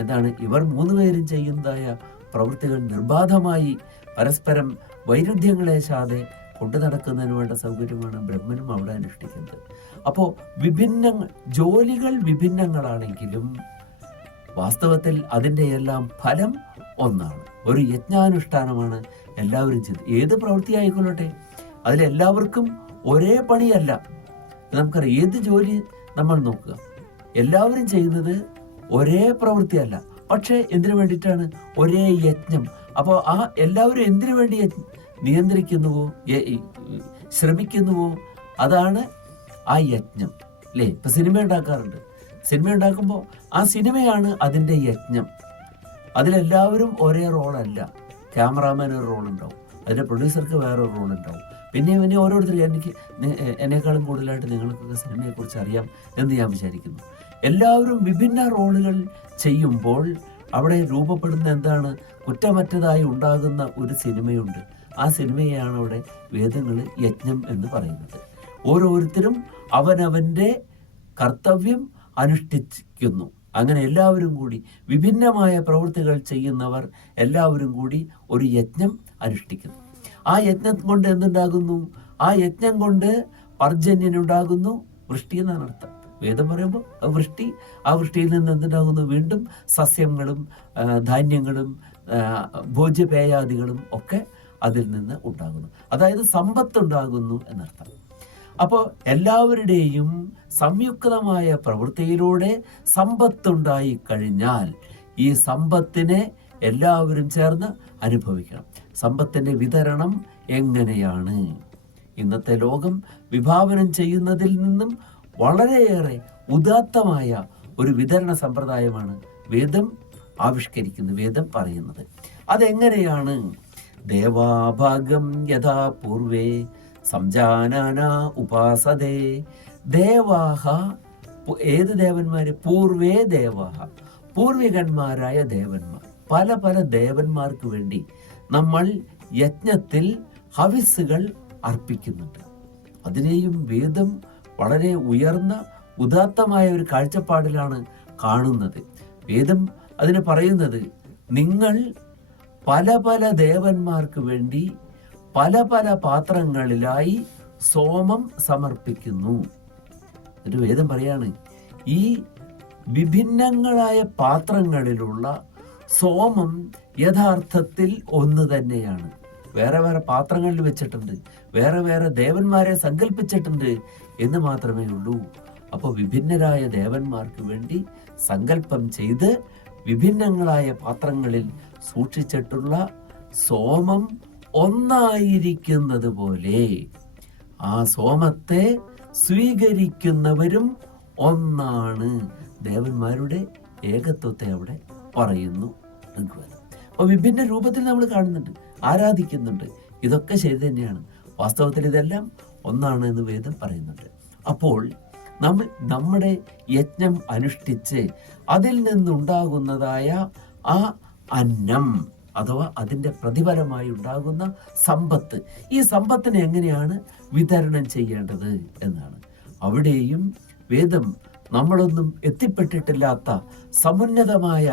എന്താണ്? ഇവർ മൂന്നുപേരും ചെയ്യുന്നതായ പ്രവൃത്തികൾ നിർബാധമായി പരസ്പരം വൈരുദ്ധ്യങ്ങളേശാതെ കൊണ്ടു നടക്കുന്നതിന് വേണ്ട സൗകര്യമാണ് ബ്രഹ്മനും അവിടെ അനുഷ്ഠിക്കുന്നത്. അപ്പോൾ ജോലികൾ വിഭിന്നങ്ങളാണെങ്കിലും വാസ്തവത്തിൽ അതിൻ്റെ എല്ലാം ഫലം ഒന്നാണ്. ഒരു യജ്ഞാനുഷ്ഠാനമാണ് എല്ലാവരും ചെയ്ത്. ഏത് പ്രവൃത്തി ആയിക്കൊള്ളട്ടെ, അതിലെല്ലാവർക്കും ഒരേ പണിയല്ല. നമുക്കറിയാം, ഏത് ജോലി നമ്മൾ നോക്കുക, എല്ലാവരും ചെയ്യുന്നത് ഒരേ പ്രവൃത്തിയല്ല. പക്ഷേ എന്തിനു വേണ്ടിയിട്ടാണ്? ഒരേ യജ്ഞം. അപ്പോൾ ആ എല്ലാവരും എന്തിനു വേണ്ടി നിയന്ത്രിക്കുന്നുവോ, ശ്രമിക്കുന്നുവോ, അതാണ് ആ യജ്ഞം. അല്ലേ? ഇപ്പൊ സിനിമ ഉണ്ടാക്കാറുണ്ട്. സിനിമ ഉണ്ടാക്കുമ്പോൾ ആ സിനിമയാണ് അതിൻ്റെ യജ്ഞം. അതിലെല്ലാവരും ഒരേ റോളല്ല. ക്യാമറാമാൻ ഒരു റോൾ ഉണ്ടാവും, അതിൻ്റെ പ്രൊഡ്യൂസർക്ക് വേറൊരു റോൾ ഉണ്ടാവും. പിന്നെ ഓരോരുത്തരും എന്നെക്കാളും കൂടുതലായിട്ട് നിങ്ങൾക്കൊക്കെ സിനിമയെക്കുറിച്ച് അറിയാം എന്ന് ഞാൻ വിചാരിക്കുന്നു. എല്ലാവരും വിഭിന്ന റോളുകൾ ചെയ്യുമ്പോൾ അവിടെ രൂപപ്പെടുന്ന എന്താണ്? കുറ്റമറ്റതായി ഉണ്ടാകുന്ന ഒരു സിനിമയുണ്ട്. ആ സിനിമയാണ് അവിടെ വേദങ്ങൾ യജ്ഞം എന്ന് പറയുന്നത്. ഓരോരുത്തരും അവനവൻ്റെ കർത്തവ്യം അനുഷ്ഠിക്കുന്നു. അങ്ങനെ എല്ലാവരും കൂടി വിഭിന്നമായ പ്രവൃത്തികൾ ചെയ്യുന്നവർ എല്ലാവരും കൂടി ഒരു യജ്ഞം അനുഷ്ഠിക്കുന്നു. ആ യജ്ഞം കൊണ്ട് എന്തുണ്ടാകുന്നു? ആ യജ്ഞം കൊണ്ട് പർജന്യനുണ്ടാകുന്നു. വൃഷ്ടി എന്നാണ് അർത്ഥം. വേദം പറയുമ്പോൾ വൃഷ്ടി, ആ വൃഷ്ടിയിൽ നിന്ന് എന്തുണ്ടാകുന്നു? വീണ്ടും സസ്യങ്ങളും ധാന്യങ്ങളും ഭോജ്യപേയാദികളും ഒക്കെ അതിൽ നിന്ന് ഉണ്ടാകുന്നു. അതായത് സമ്പത്തുണ്ടാകുന്നു എന്നർത്ഥം. അപ്പോൾ എല്ലാവരുടെയും സംയുക്തമായ പ്രവൃത്തിയിലൂടെ സമ്പത്തുണ്ടായി കഴിഞ്ഞാൽ ഈ സമ്പത്തിനെ എല്ലാവരും ചേർന്ന് അനുഭവിക്കണം. സമ്പത്തിൻ്റെ വിതരണം എങ്ങനെയാണ്? ഇന്നത്തെ ലോകം വിഭാവനം ചെയ്യുന്നതിൽ നിന്നും വളരെയേറെ ഉദാത്തമായ ഒരു വിതരണ സമ്പ്രദായമാണ് വേദം ആവിഷ്കരിക്കുന്നത്, വേദം പറയുന്നത്. അതെങ്ങനെയാണ്? ദേവാഭാഗം യഥാ പൂർവേ സംജാനാന ഉപാസതേ. ദേവാഹ, ഏത് ദേവന്മാര്? പൂർവേ ദേവാഹ, പൂർവികന്മാരായ ദേവന്മാർ. പല പല ദേവന്മാർക്ക് വേണ്ടി നമ്മൾ യജ്ഞത്തിൽ ഹവിസ്സുകൾ അർപ്പിക്കുന്നുണ്ട്. അതിനെയും വേദം വളരെ ഉയർന്ന ഉദാത്തമായ ഒരു കാഴ്ചപ്പാടിലാണ് കാണുന്നത്. വേദം അതിന് പറയുന്നത്, നിങ്ങൾ പല പല ദേവന്മാർക്ക് വേണ്ടി പല പല പാത്രങ്ങളിലായി സോമം സമർപ്പിക്കുന്നു. ഒരു വേദം പറയാണ്, ഈ വിഭിന്നങ്ങളായ പാത്രങ്ങളിലുള്ള സോമം യഥാർത്ഥത്തിൽ ഒന്ന് തന്നെയാണ്. വേറെ വേറെ പാത്രങ്ങളിൽ വെച്ചിട്ടുണ്ട്, വേറെ വേറെ ദേവന്മാരെ സങ്കല്പിച്ചിട്ടുണ്ട് എന്ന് മാത്രമേ ഉള്ളൂ. അപ്പോൾ വിഭിന്നരായ ദേവന്മാർക്ക് വേണ്ടി സങ്കല്പം ചെയ്ത് വിഭിന്നങ്ങളായ പാത്രങ്ങളിൽ സൂക്ഷിച്ചിട്ടുള്ള സോമം ഒന്നായിരിക്കുന്നത് പോലെ ആ സോമത്തെ സ്വീകരിക്കുന്നവരും ഒന്നാണ്. ദേവന്മാരുടെ ഏകത്വത്തെ അവിടെ പറയുന്നു. അപ്പോൾ വിഭിന്ന രൂപത്തിൽ നമ്മൾ കാണുന്നുണ്ട്, ആരാധിക്കുന്നുണ്ട്. ഇതൊക്കെ ശരി തന്നെയാണ്. വാസ്തവത്തിൽ ഇതെല്ലാം ഒന്നാണ് എന്ന് വേദം പറയുന്നുണ്ട്. അപ്പോൾ നമ്മൾ നമ്മുടെ യജ്ഞം അനുഷ്ഠിച്ച് അതിൽ നിന്നുണ്ടാകുന്നതായ ആ അന്നം അഥവാ അതിൻ്റെ പ്രതിഫലമായി ഉണ്ടാകുന്ന സമ്പത്ത്, ഈ സമ്പത്തിനെ എങ്ങനെയാണ് വിതരണം ചെയ്യേണ്ടത് എന്നാണ്. അവിടെയും വേദം നമ്മളൊന്നും എത്തിപ്പെട്ടിട്ടില്ലാത്ത സമുന്നതമായ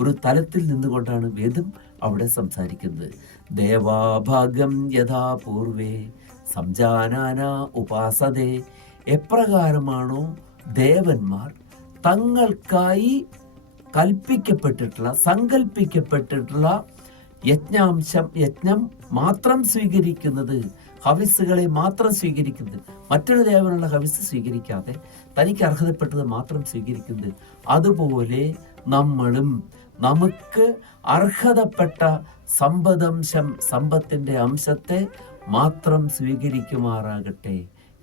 ഒരു തലത്തിൽ നിന്നുകൊണ്ടാണ് വേദം അവിടെ സംസാരിക്കുന്നത്. ദേവാഭാഗം യഥാ പൂർവേ സംജാനാന ഉപാസതേ. എപ്രകാരമാണോ ദേവന്മാർ തങ്ങൾക്കായി കൽപ്പിക്കപ്പെട്ടിട്ടുള്ള സങ്കല്പിക്കപ്പെട്ടിട്ടുള്ള യജ്ഞം മാത്രം സ്വീകരിക്കുന്നത്, ഹവിസ്സുകളെ മാത്രം സ്വീകരിക്കുന്നത്, മറ്റൊരു ദേവനുള്ള ഹവിസ് സ്വീകരിക്കാതെ തനിക്ക് അർഹതപ്പെട്ടത് മാത്രം സ്വീകരിക്കുന്നത്, അതുപോലെ നമ്മളും നമുക്ക് അർഹതപ്പെട്ട സമ്പത്തിൻ്റെ അംശത്തെ മാത്രം സ്വീകരിക്കുമാറാകട്ടെ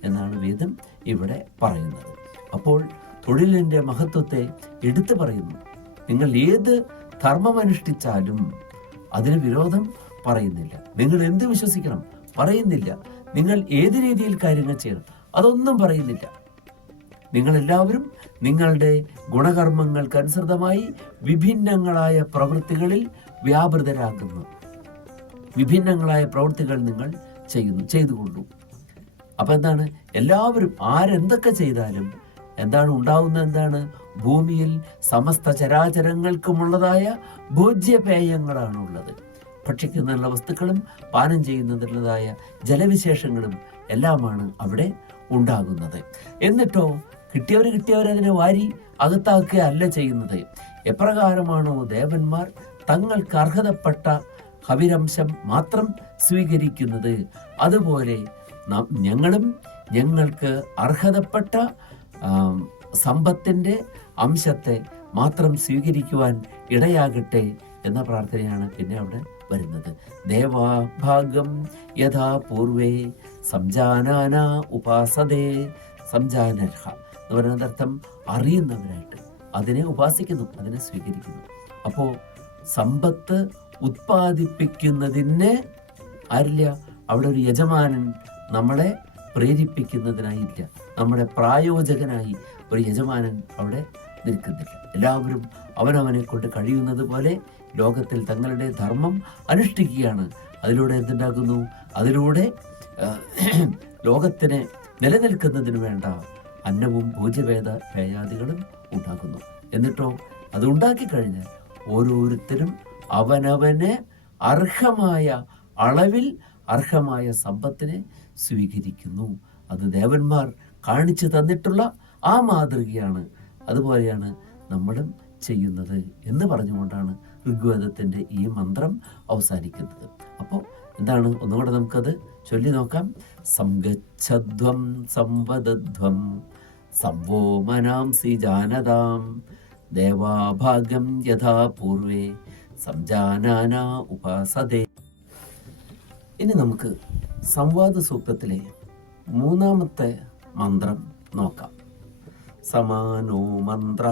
എന്നാണ് വേദം ഇവിടെ പറയുന്നത്. അപ്പോൾ തൊഴിലിൻ്റെ മഹത്വത്തെ എടുത്തു പറയുന്നു. നിങ്ങൾ ഏത് ധർമ്മമനുഷ്ഠിച്ചാലും അതിന് വിരോധം പറയുന്നില്ല. നിങ്ങൾ എന്ത് വിശ്വസിക്കണം പറയുന്നില്ല. നിങ്ങൾ ഏത് രീതിയിൽ കാര്യങ്ങൾ ചെയ്യണം അതൊന്നും പറയുന്നില്ല. നിങ്ങളെല്ലാവരും നിങ്ങളുടെ ഗുണകർമ്മങ്ങൾക്കനുസൃതമായി വിഭിന്നങ്ങളായ പ്രവൃത്തികളിൽ വ്യാപൃതരാകുന്നു. വിഭിന്നങ്ങളായ പ്രവൃത്തികൾ നിങ്ങൾ ചെയ്തുകൊണ്ടു. അപ്പൊ എന്താണ്? എല്ലാവരും ആരെന്തൊക്കെ ചെയ്താലും എന്താണ് ഉണ്ടാവുന്നത്? എന്താണ്? ഭൂമിയിൽ സമസ്ത ചരാചരങ്ങൾക്കുമുള്ളതായ ഭോജ്യപേയങ്ങളാണുള്ളത്. ഭക്ഷിക്കുന്നതിനുള്ള വസ്തുക്കളും പാനം ചെയ്യുന്നതിനുള്ളതായ ജലവിശേഷങ്ങളും എല്ലാമാണ് അവിടെ ഉണ്ടാകുന്നത്. എന്നിട്ടോ കിട്ടിയവരതിനെ വാരി അകത്താക്കുകയല്ല ചെയ്യുന്നത്. എപ്രകാരമാണോ ദേവന്മാർ തങ്ങൾക്ക് അർഹതപ്പെട്ട ഹവിരംശം മാത്രം സ്വീകരിക്കുന്നത്, അതുപോലെ ഞങ്ങളും ഞങ്ങൾക്ക് അർഹതപ്പെട്ട സമ്പത്തിൻ്റെ അംശത്തെ മാത്രം സ്വീകരിക്കുവാൻ ഇടയാകട്ടെ എന്ന പ്രാർത്ഥനയാണ് പിന്നെ അവിടെ വരുന്നത്. ദേവാഭാഗം യഥാ പൂർവേ സംജാനാന ഉപാസതേ. സംജാനർഹ എന്ന് പറയുന്നത് അർത്ഥം അറിയുന്നവരായിട്ട് അതിനെ ഉപാസിക്കുന്നു, അതിനെ സ്വീകരിക്കുന്നു. അപ്പോൾ സമ്പത്ത് ഉത്പാദിപ്പിക്കുന്നതിന് ആരില്ല, അവിടെ ഒരു യജമാനൻ നമ്മളെ പ്രേരിപ്പിക്കുന്നതിനായില്ല, നമ്മുടെ പ്രായോജകനായി ഒരു യജമാനൻ അവിടെ നിൽക്കുന്നില്ല. എല്ലാവരും അവനവനെ കൊണ്ട് കഴിയുന്നത് പോലെ ലോകത്തിൽ തങ്ങളുടെ ധർമ്മം അനുഷ്ഠിക്കുകയാണ്. അതിലൂടെ എന്തുണ്ടാകുന്നു? അതിലൂടെ ലോകത്തിന് നിലനിൽക്കുന്നതിന് വേണ്ട അന്നവും ഭോജ്യവേദ പേയാദികളും ഉണ്ടാകുന്നു. എന്നിട്ടോ അത് ഉണ്ടാക്കി കഴിഞ്ഞാൽ ഓരോരുത്തരും അവനവന് അർഹമായ അളവിൽ അർഹമായ സമ്പത്തിനെ സ്വീകരിക്കുന്നു. അത് ദേവന്മാർ കാണിച്ചു തന്നിട്ടുള്ള ആ മാതൃകയാണ്. അതുപോലെയാണ് നമ്മളും ചെയ്യുന്നത് എന്ന് പറഞ്ഞുകൊണ്ടാണ് ഋഗ്വേദത്തിൻ്റെ ഈ മന്ത്രം അവസാനിക്കുന്നത്. അപ്പോൾ എന്താണ്, ഒന്നുകൂടെ നമുക്കത് ചൊല്ലി നോക്കാം. സംഗച്ഛധ്വം സംവദധ്വം സംവോ മനാംസി ജാനതാം ദേവാഭാഗം യഥാ പൂർവേ സംജാനാന ഉപാസതേ. ഇനി നമുക്ക് സംവാദ സൂക്തത്തിലെ 3-ാമത്തെ മന്ത്രം നോക്കാം. സമാനോ മന്ത്ര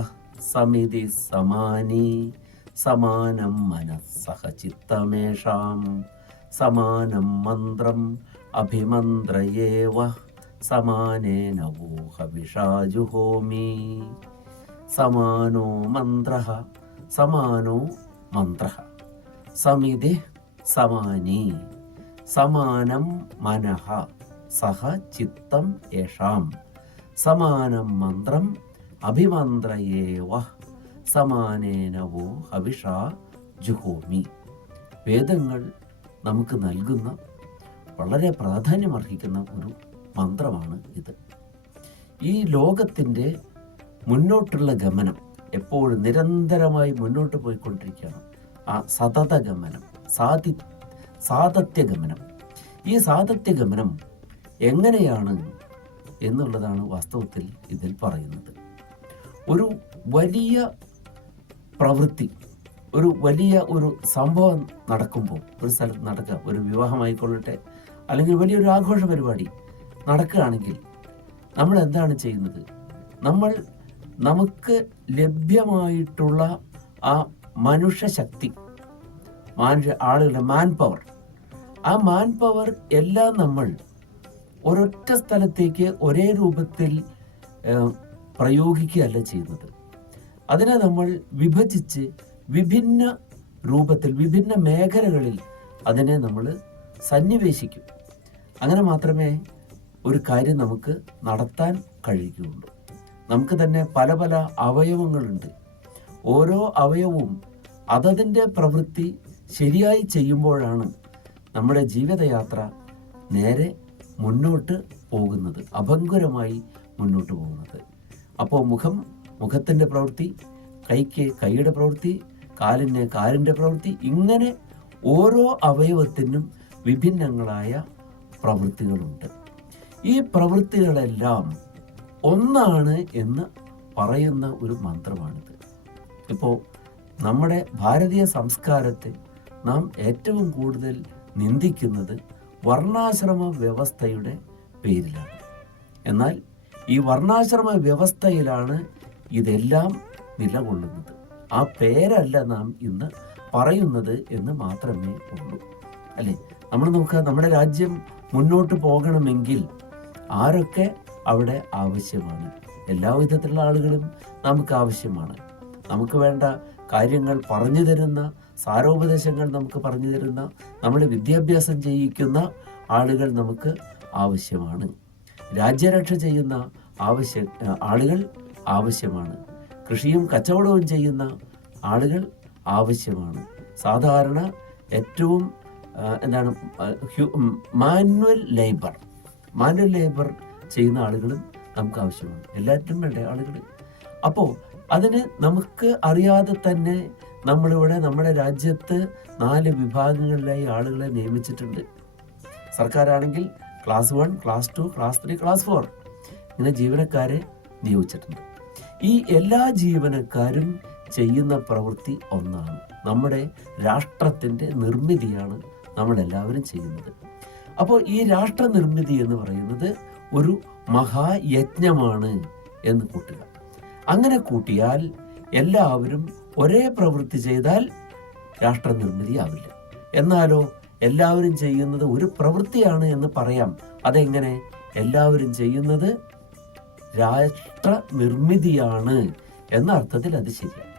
സമിതി സമാനി സമാനം മനസ്സഹ ചിത്തമേഷാം സമാനം മന്ത്രം അഭിമന്ത്രയേവ സമാനേന വോഹവിഷാ ജുഹോമി. സമാനോ മന്ത്രഃ സമാനോ മന്ത്രഃ സമിതി സമാനി സമാനം മനഃ സഹ ചിത്തം യേഷാം സമാനം മന്ത്രം അഭിമന്ത്രയേവ സമാനേന വോ ഹവിഷാ ജുഹോമി. വേദങ്ങൾ നമുക്ക് നൽകുന്ന വളരെ പ്രാധാന്യമർഹിക്കുന്ന ഒരു മന്ത്രമാണ് ഇത്. ഈ ലോകത്തിൻ്റെ മുന്നോട്ടുള്ള ഗമനം എപ്പോഴും നിരന്തരമായി മുന്നോട്ട് പോയിക്കൊണ്ടിരിക്കുകയാണ്. ആ സതതഗമനം, സാതത്യഗമനം. ഈ സാതത്യഗമനം എങ്ങനെയാണ് എന്നുള്ളതാണ് വാസ്തവത്തിൽ ഇതിൽ പറയുന്നത്. ഒരു വലിയ പ്രവൃത്തി, ഒരു വലിയ ഒരു സംഭവം നടക്കുമ്പോൾ, ഒരു സ്ഥലത്ത് നടക്കുക, ഒരു വിവാഹമായിക്കൊള്ളട്ടെ, അല്ലെങ്കിൽ വലിയൊരു ആഘോഷ പരിപാടി നടക്കുകയാണെങ്കിൽ നമ്മൾ എന്താണ് ചെയ്യുന്നത്? നമ്മൾ നമുക്ക് ലഭ്യമായിട്ടുള്ള ആ മനുഷ്യശക്തി, ആളുകളുടെ മാൻ പവർ, ആ മാൻ പവർ എല്ലാം നമ്മൾ ഒരൊറ്റ സ്ഥലത്തേക്ക് ഒരേ രൂപത്തിൽ പ്രയോഗിക്കുകയല്ല ചെയ്യുന്നത്. അതിനെ നമ്മൾ വിഭജിച്ച് വിഭിന്ന രൂപത്തിൽ, വിഭിന്ന മേഖലകളിൽ അതിനെ നമ്മൾ സന്നിവേശിക്കും. അങ്ങനെ മാത്രമേ ഒരു കാര്യം നമുക്ക് നടത്താൻ കഴിയുകയുള്ളൂ. നമുക്ക് തന്നെ പല പല അവയവങ്ങളുണ്ട്. ഓരോ അവയവവും അതതിൻ്റെ പ്രവൃത്തി ശരിയായി ചെയ്യുമ്പോഴാണ് നമ്മുടെ ജീവിതയാത്ര നേരെ മുന്നോട്ട് പോകുന്നത്, അഭംഗുരമായി മുന്നോട്ട് പോകുന്നത്. അപ്പോൾ മുഖത്തിൻ്റെ പ്രവൃത്തി, കൈക്ക് കൈയുടെ പ്രവൃത്തി, കാലിന് കാലിൻ്റെ പ്രവൃത്തി, ഇങ്ങനെ ഓരോ അവയവത്തിനും വിഭിന്നങ്ങളായ പ്രവൃത്തികളുണ്ട്. ഈ പ്രവൃത്തികളെല്ലാം ഒന്നാണ് എന്ന് പറയുന്ന ഒരു മന്ത്രമാണിത്. ഇപ്പോൾ നമ്മുടെ ഭാരതീയ സംസ്കാരത്തെ നാം ഏറ്റവും കൂടുതൽ നിന്ദിക്കുന്നത് വർണ്ണാശ്രമ വ്യവസ്ഥയുടെ പേരിലാണ്. എന്നാൽ ഈ വർണ്ണാശ്രമ വ്യവസ്ഥയിലാണ് ഇതെല്ലാം നിലകൊള്ളുന്നത്. ആ പേരല്ല നാം ഇന്ന് പറയുന്നത് എന്ന് മാത്രമേ ഉള്ളൂ, അല്ലേ? നമ്മൾ നോക്കുക, നമ്മുടെ രാജ്യം മുന്നോട്ട് പോകണമെങ്കിൽ ആരൊക്കെ അവിടെ ആവശ്യമാണ്? എല്ലാ വിധത്തിലുള്ള ആളുകളും നമുക്ക് ആവശ്യമാണ്. നമുക്ക് വേണ്ട കാര്യങ്ങൾ പറഞ്ഞു തരുന്ന, സാരോപദേശങ്ങൾ നമുക്ക് പറഞ്ഞു തരുന്ന, നമ്മളെ വിദ്യാഭ്യാസം ചെയ്യിക്കുന്ന ആളുകൾ നമുക്ക് ആവശ്യമാണ്. രാജ്യരക്ഷ ചെയ്യുന്ന ആളുകൾ ആവശ്യമാണ്. കൃഷിയും കച്ചവടവും ചെയ്യുന്ന ആളുകൾ ആവശ്യമാണ്. സാധാരണ ഏറ്റവും മാനുവൽ ലേബർ ചെയ്യുന്ന ആളുകളും നമുക്ക് ആവശ്യമാണ്. എല്ലാറ്റിനും വേണ്ടേ ആളുകൾ? അപ്പോൾ അതിന് നമുക്ക് അറിയാതെ തന്നെ നമ്മളിവിടെ നമ്മുടെ രാജ്യത്ത് 4 വിഭാഗങ്ങളിലായി ആളുകളെ നിയമിച്ചിട്ടുണ്ട്. സർക്കാരാണെങ്കിൽ ക്ലാസ് 1, ക്ലാസ് 2, ക്ലാസ് 3, ക്ലാസ് 4 ഇങ്ങനെ ജീവനക്കാരെ നിയോഗിച്ചിട്ടുണ്ട്. ഈ എല്ലാ ജീവനക്കാരും ചെയ്യുന്ന പ്രവൃത്തി ഒന്നാണ്. നമ്മുടെ രാഷ്ട്രത്തിൻ്റെ നിർമ്മിതിയാണ് നമ്മളെല്ലാവരും ചെയ്യുന്നത്. അപ്പോൾ ഈ രാഷ്ട്ര നിർമ്മിതി എന്ന് പറയുന്നത് ഒരു മഹായജ്ഞമാണ് എന്ന് കൂട്ടുക. അങ്ങനെ കൂട്ടിയാൽ എല്ലാവരും ഒരേ പ്രവൃത്തി ചെയ്താൽ രാഷ്ട്ര നിർമ്മിതി ആവില്ല. എന്നാലോ എല്ലാവരും ചെയ്യുന്നത് ഒരു പ്രവൃത്തിയാണ് എന്ന് പറയാം. അതെങ്ങനെ? എല്ലാവരും ചെയ്യുന്നത് രാഷ്ട്ര നിർമ്മിതിയാണ് എന്ന അർത്ഥത്തിൽ അത് ശരിയാണ്.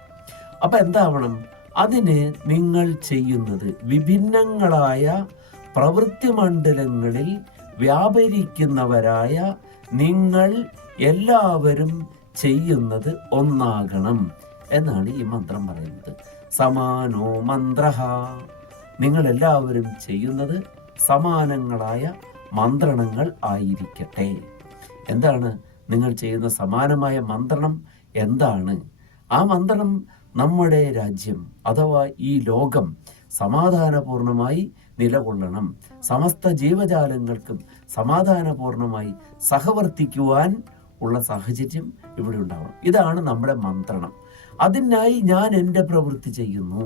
അപ്പൊ എന്താവണം? അതിന് നിങ്ങൾ ചെയ്യുന്നത് വിഭിന്നങ്ങളായ പ്രവൃത്തി മണ്ഡലങ്ങളിൽ വ്യാപരിക്കുന്നവരായ നിങ്ങൾ എല്ലാവരും ചെയ്യുന്നത് ഒന്നാകണം എന്നാണ് ഈ മന്ത്രം പറയുന്നത്. സമാനോ മന്ത്രഃ, നിങ്ങൾ എല്ലാവരും ചെയ്യുന്നത് സമാനങ്ങളായ മന്ത്രണങ്ങൾ ആയിരിക്കട്ടെ. എന്താണ് നിങ്ങൾ ചെയ്യുന്ന സമാനമായ മന്ത്രണം? എന്താണ് ആ മന്ത്രണം? നമ്മുടെ രാജ്യം അഥവാ ഈ ലോകം സമാധാനപൂർണമായി നിലകൊള്ളണം, സമസ്ത ജീവജാലങ്ങൾക്കും സമാധാനപൂർണമായി സഹവർത്തിക്കുവാൻ ഉള്ള സാഹചര്യം ഇവിടെ ഉണ്ടാവണം. ഇതാണ് നമ്മുടെ മന്ത്രണം. അതിനായി ഞാൻ എൻ്റെ പ്രവൃത്തി ചെയ്യുന്നു.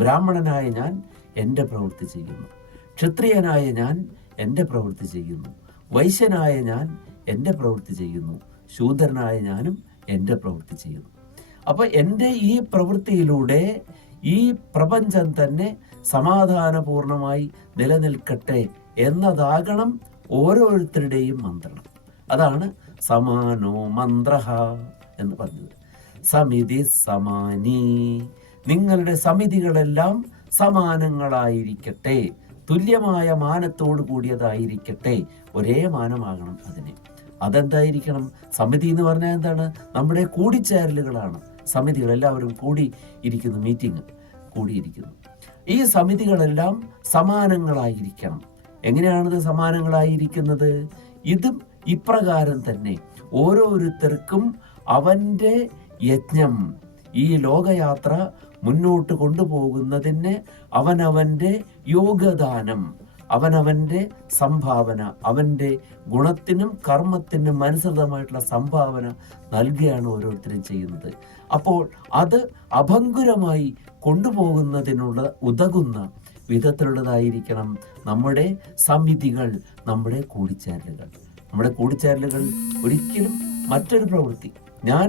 ബ്രാഹ്മണനായ ഞാൻ എൻ്റെ പ്രവൃത്തി ചെയ്യുന്നു, ക്ഷത്രിയനായ ഞാൻ എൻ്റെ പ്രവൃത്തി ചെയ്യുന്നു, വൈശ്യനായ ഞാൻ എൻ്റെ പ്രവൃത്തി ചെയ്യുന്നു, ശൂദ്രനായ ഞാനും എൻ്റെ പ്രവൃത്തി ചെയ്യുന്നു. അപ്പൊ എൻ്റെ ഈ പ്രവൃത്തിയിലൂടെ ഈ പ്രപഞ്ചം തന്നെ സമാധാനപൂർണമായി നിലനിൽക്കട്ടെ എന്നതാകണം ഓരോരുത്തരുടെയും മന്ത്രണം. അതാണ് സമാനോ മന്ത്രഃ എന്ന് പറഞ്ഞത്. സമിതി സമാനി, നിങ്ങളുടെ സമിതികളെല്ലാം സമാനങ്ങളായിരിക്കട്ടെ, തുല്യമായ മാനത്തോട് കൂടിയതായിരിക്കട്ടെ, ഒരേ മാനമാകണം അതിന്. അതെന്തായിരിക്കണം? സമിതി എന്ന് പറഞ്ഞാൽ എന്താണ്? നമ്മുടെ കൂടിച്ചേരലുകളാണ് സമിതികൾ. എല്ലാവരും കൂടി ഇരിക്കുന്നു, മീറ്റിംഗ് കൂടിയിരിക്കുന്നു. ഈ സമിതികളെല്ലാം സമാനങ്ങളായിരിക്കണം. എങ്ങനെയാണിത് സമാനങ്ങളായിരിക്കുന്നത്? ഇതും ഇപ്രകാരം തന്നെ ഓരോരുത്തർക്കും അവൻ്റെ യജ്ഞം, ഈ ലോകയാത്ര മുന്നോട്ട് കൊണ്ടുപോകുന്നതിന് അവനവൻ്റെ യോഗദാനം, അവനവൻ്റെ സംഭാവന, അവൻ്റെ ഗുണത്തിനും കർമ്മത്തിനും അനുസൃതമായിട്ടുള്ള സംഭാവന നൽകുകയാണ് ഓരോരുത്തരും ചെയ്യുന്നത്. അപ്പോൾ അത് അഭംഗുരമായി കൊണ്ടുപോകുന്നതിനുള്ള ഉതകുന്ന വിധത്തിലുള്ളതായിരിക്കണം നമ്മുടെ സമിതികൾ, നമ്മുടെ കൂടിച്ചേരലുകൾ. നമ്മുടെ കൂടിച്ചേരലുകൾ ഒരിക്കലും മറ്റൊരു പ്രവൃത്തി, ഞാൻ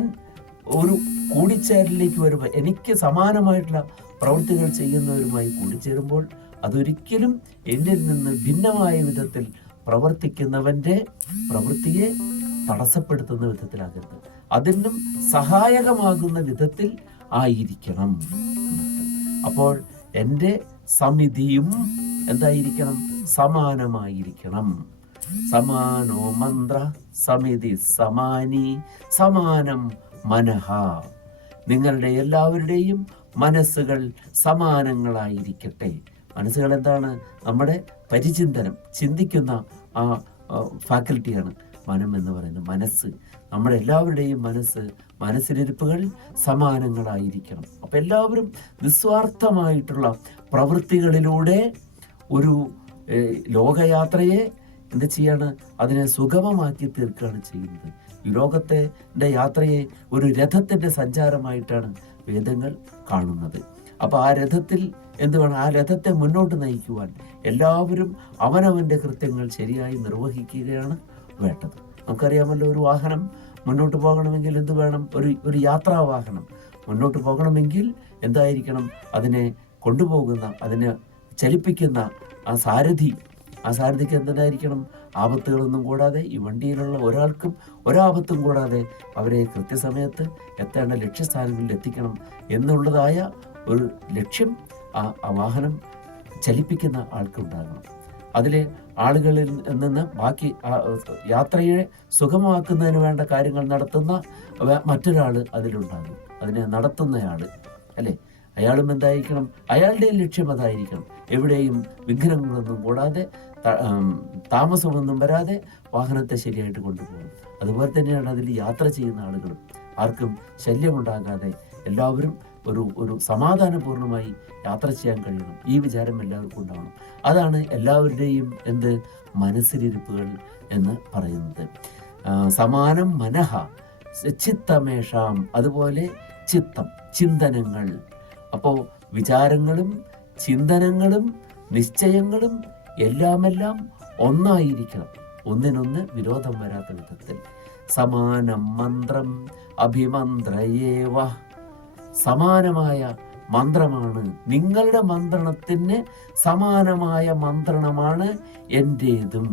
ഒരു കൂടിച്ചേരലിലേക്ക് വരുമ്പോൾ എനിക്ക് സമാനമായിട്ടുള്ള പ്രവൃത്തികൾ ചെയ്യുന്നവരുമായി കൂടിച്ചേരുമ്പോൾ അതൊരിക്കലും എന്നിൽ നിന്ന് ഭിന്നമായ വിധത്തിൽ പ്രവർത്തിക്കുന്നവന്റെ പ്രവൃത്തിയെ തടസ്സപ്പെടുത്തുന്ന വിധത്തിലാകരുത്, അതിനും സഹായകമാകുന്ന വിധത്തിൽ ആയിരിക്കണം. അപ്പോൾ എൻ്റെ സമിതിയും എന്തായിരിക്കണം? സമാനമായിരിക്കണം. സമാനോ മന്ത്ര സമിതി സമാനി സമാനം മനഃ, നിങ്ങളുടെ എല്ലാവരുടെയും മനസ്സുകൾ സമാനങ്ങളായിരിക്കട്ടെ. മനസ്സുകൾ എന്താണ്? നമ്മുടെ പരിചിന്തനം, ചിന്തിക്കുന്ന ആ ഫാക്കൽറ്റിയാണ് മനം എന്ന് പറയുന്നത്. മനസ്സ്, നമ്മുടെ എല്ലാവരുടെയും മനസ്സിലിരിപ്പുകൾ സമാനങ്ങളായിരിക്കണം. അപ്പം എല്ലാവരും നിസ്വാർത്ഥമായിട്ടുള്ള പ്രവൃത്തികളിലൂടെ ഒരു ലോകയാത്രയെ എന്ത് ചെയ്യാണ്? അതിനെ സുഗമമാക്കി തീർക്കുകയാണ് ചെയ്യുന്നത്. ഈ ലോകത്തിന്റെ യാത്രയെ ഒരു രഥത്തിന്റെ സഞ്ചാരമായിട്ടാണ് വേദങ്ങൾ കാണുന്നത്. അപ്പൊ ആ രഥത്തിൽ എന്ത് വേണം? ആ രഥത്തെ മുന്നോട്ട് നയിക്കുവാൻ എല്ലാവരും അവനവന്റെ കൃത്യങ്ങൾ ശരിയായി നിർവഹിക്കുകയാണ് വേണ്ടത്. നമുക്കറിയാമല്ലോ, ഒരു വാഹനം മുന്നോട്ട് പോകണമെങ്കിൽ എന്ത് വേണം? ഒരു യാത്രാവാഹനം മുന്നോട്ട് പോകണമെങ്കിൽ എന്തായിരിക്കണം? അതിനെ കൊണ്ടുപോകുന്ന, അതിനെ ചലിപ്പിക്കുന്ന ആ സാരഥിക്ക് എന്തായിരിക്കണം? ആപത്തുകളൊന്നും കൂടാതെ, ഈ വണ്ടിയിലുള്ള ഒരാൾക്കും ഒരാപത്തും കൂടാതെ അവരെ കൃത്യസമയത്ത് എത്തേണ്ട ലക്ഷ്യസ്ഥാനങ്ങളിൽ എത്തിക്കണം എന്നുള്ളതായ ഒരു ലക്ഷ്യം ആ വാഹനം ചലിപ്പിക്കുന്ന ആൾക്കുണ്ടാകണം. അതിലെ ആളുകളിൽ നിന്ന് ബാക്കി യാത്രയെ സുഗമമാക്കുന്നതിന് വേണ്ട കാര്യങ്ങൾ നടത്തുന്ന മറ്റൊരാൾ അതിലുണ്ടാകും, അതിനെ നടത്തുന്നയാൾ, അല്ലേ? അയാളും എന്തായിരിക്കണം, അയാളുടെ ലക്ഷ്യം അതായിരിക്കണം. എവിടെയും വിഘ്നങ്ങളൊന്നും കൂടാതെ താമസമൊന്നും വരാതെ വാഹനത്തെ ശരിയായിട്ട് കൊണ്ടുപോകും. അതുപോലെ തന്നെയാണ് അതിൽ യാത്ര ചെയ്യുന്ന ആളുകളും. ആർക്കും ശല്യമുണ്ടാകാതെ എല്ലാവരും ഒരു സമാധാനപൂർണ്ണമായി യാത്ര ചെയ്യാൻ കഴിയണം. ഈ വിചാരം എല്ലാവർക്കും ഉണ്ടാവണം. അതാണ് എല്ലാവരുടെയും മനസ്സിലിരിപ്പുകൾ എന്ന് പറയുന്നത്. സമാനം മനഃ ചിത്തമേഷാം, അതുപോലെ ചിത്തം, ചിന്തനങ്ങൾ. അപ്പോൾ വിചാരങ്ങളും ചിന്തനങ്ങളും നിശ്ചയങ്ങളും എല്ലാം ഒന്നായിരിക്കണം, ഒന്നിനൊന്ന് വിരോധം വരാത്ത വിധത്തിൽ. സമാനം മന്ത്രം അഭിമന്ത്രയേവ, സമാനമായ മന്ത്രമാണ് നിങ്ങളുടെ മന്ത്രണത്തിന്, സമാനമായ മന്ത്രണമാണ് എൻ്റേതും.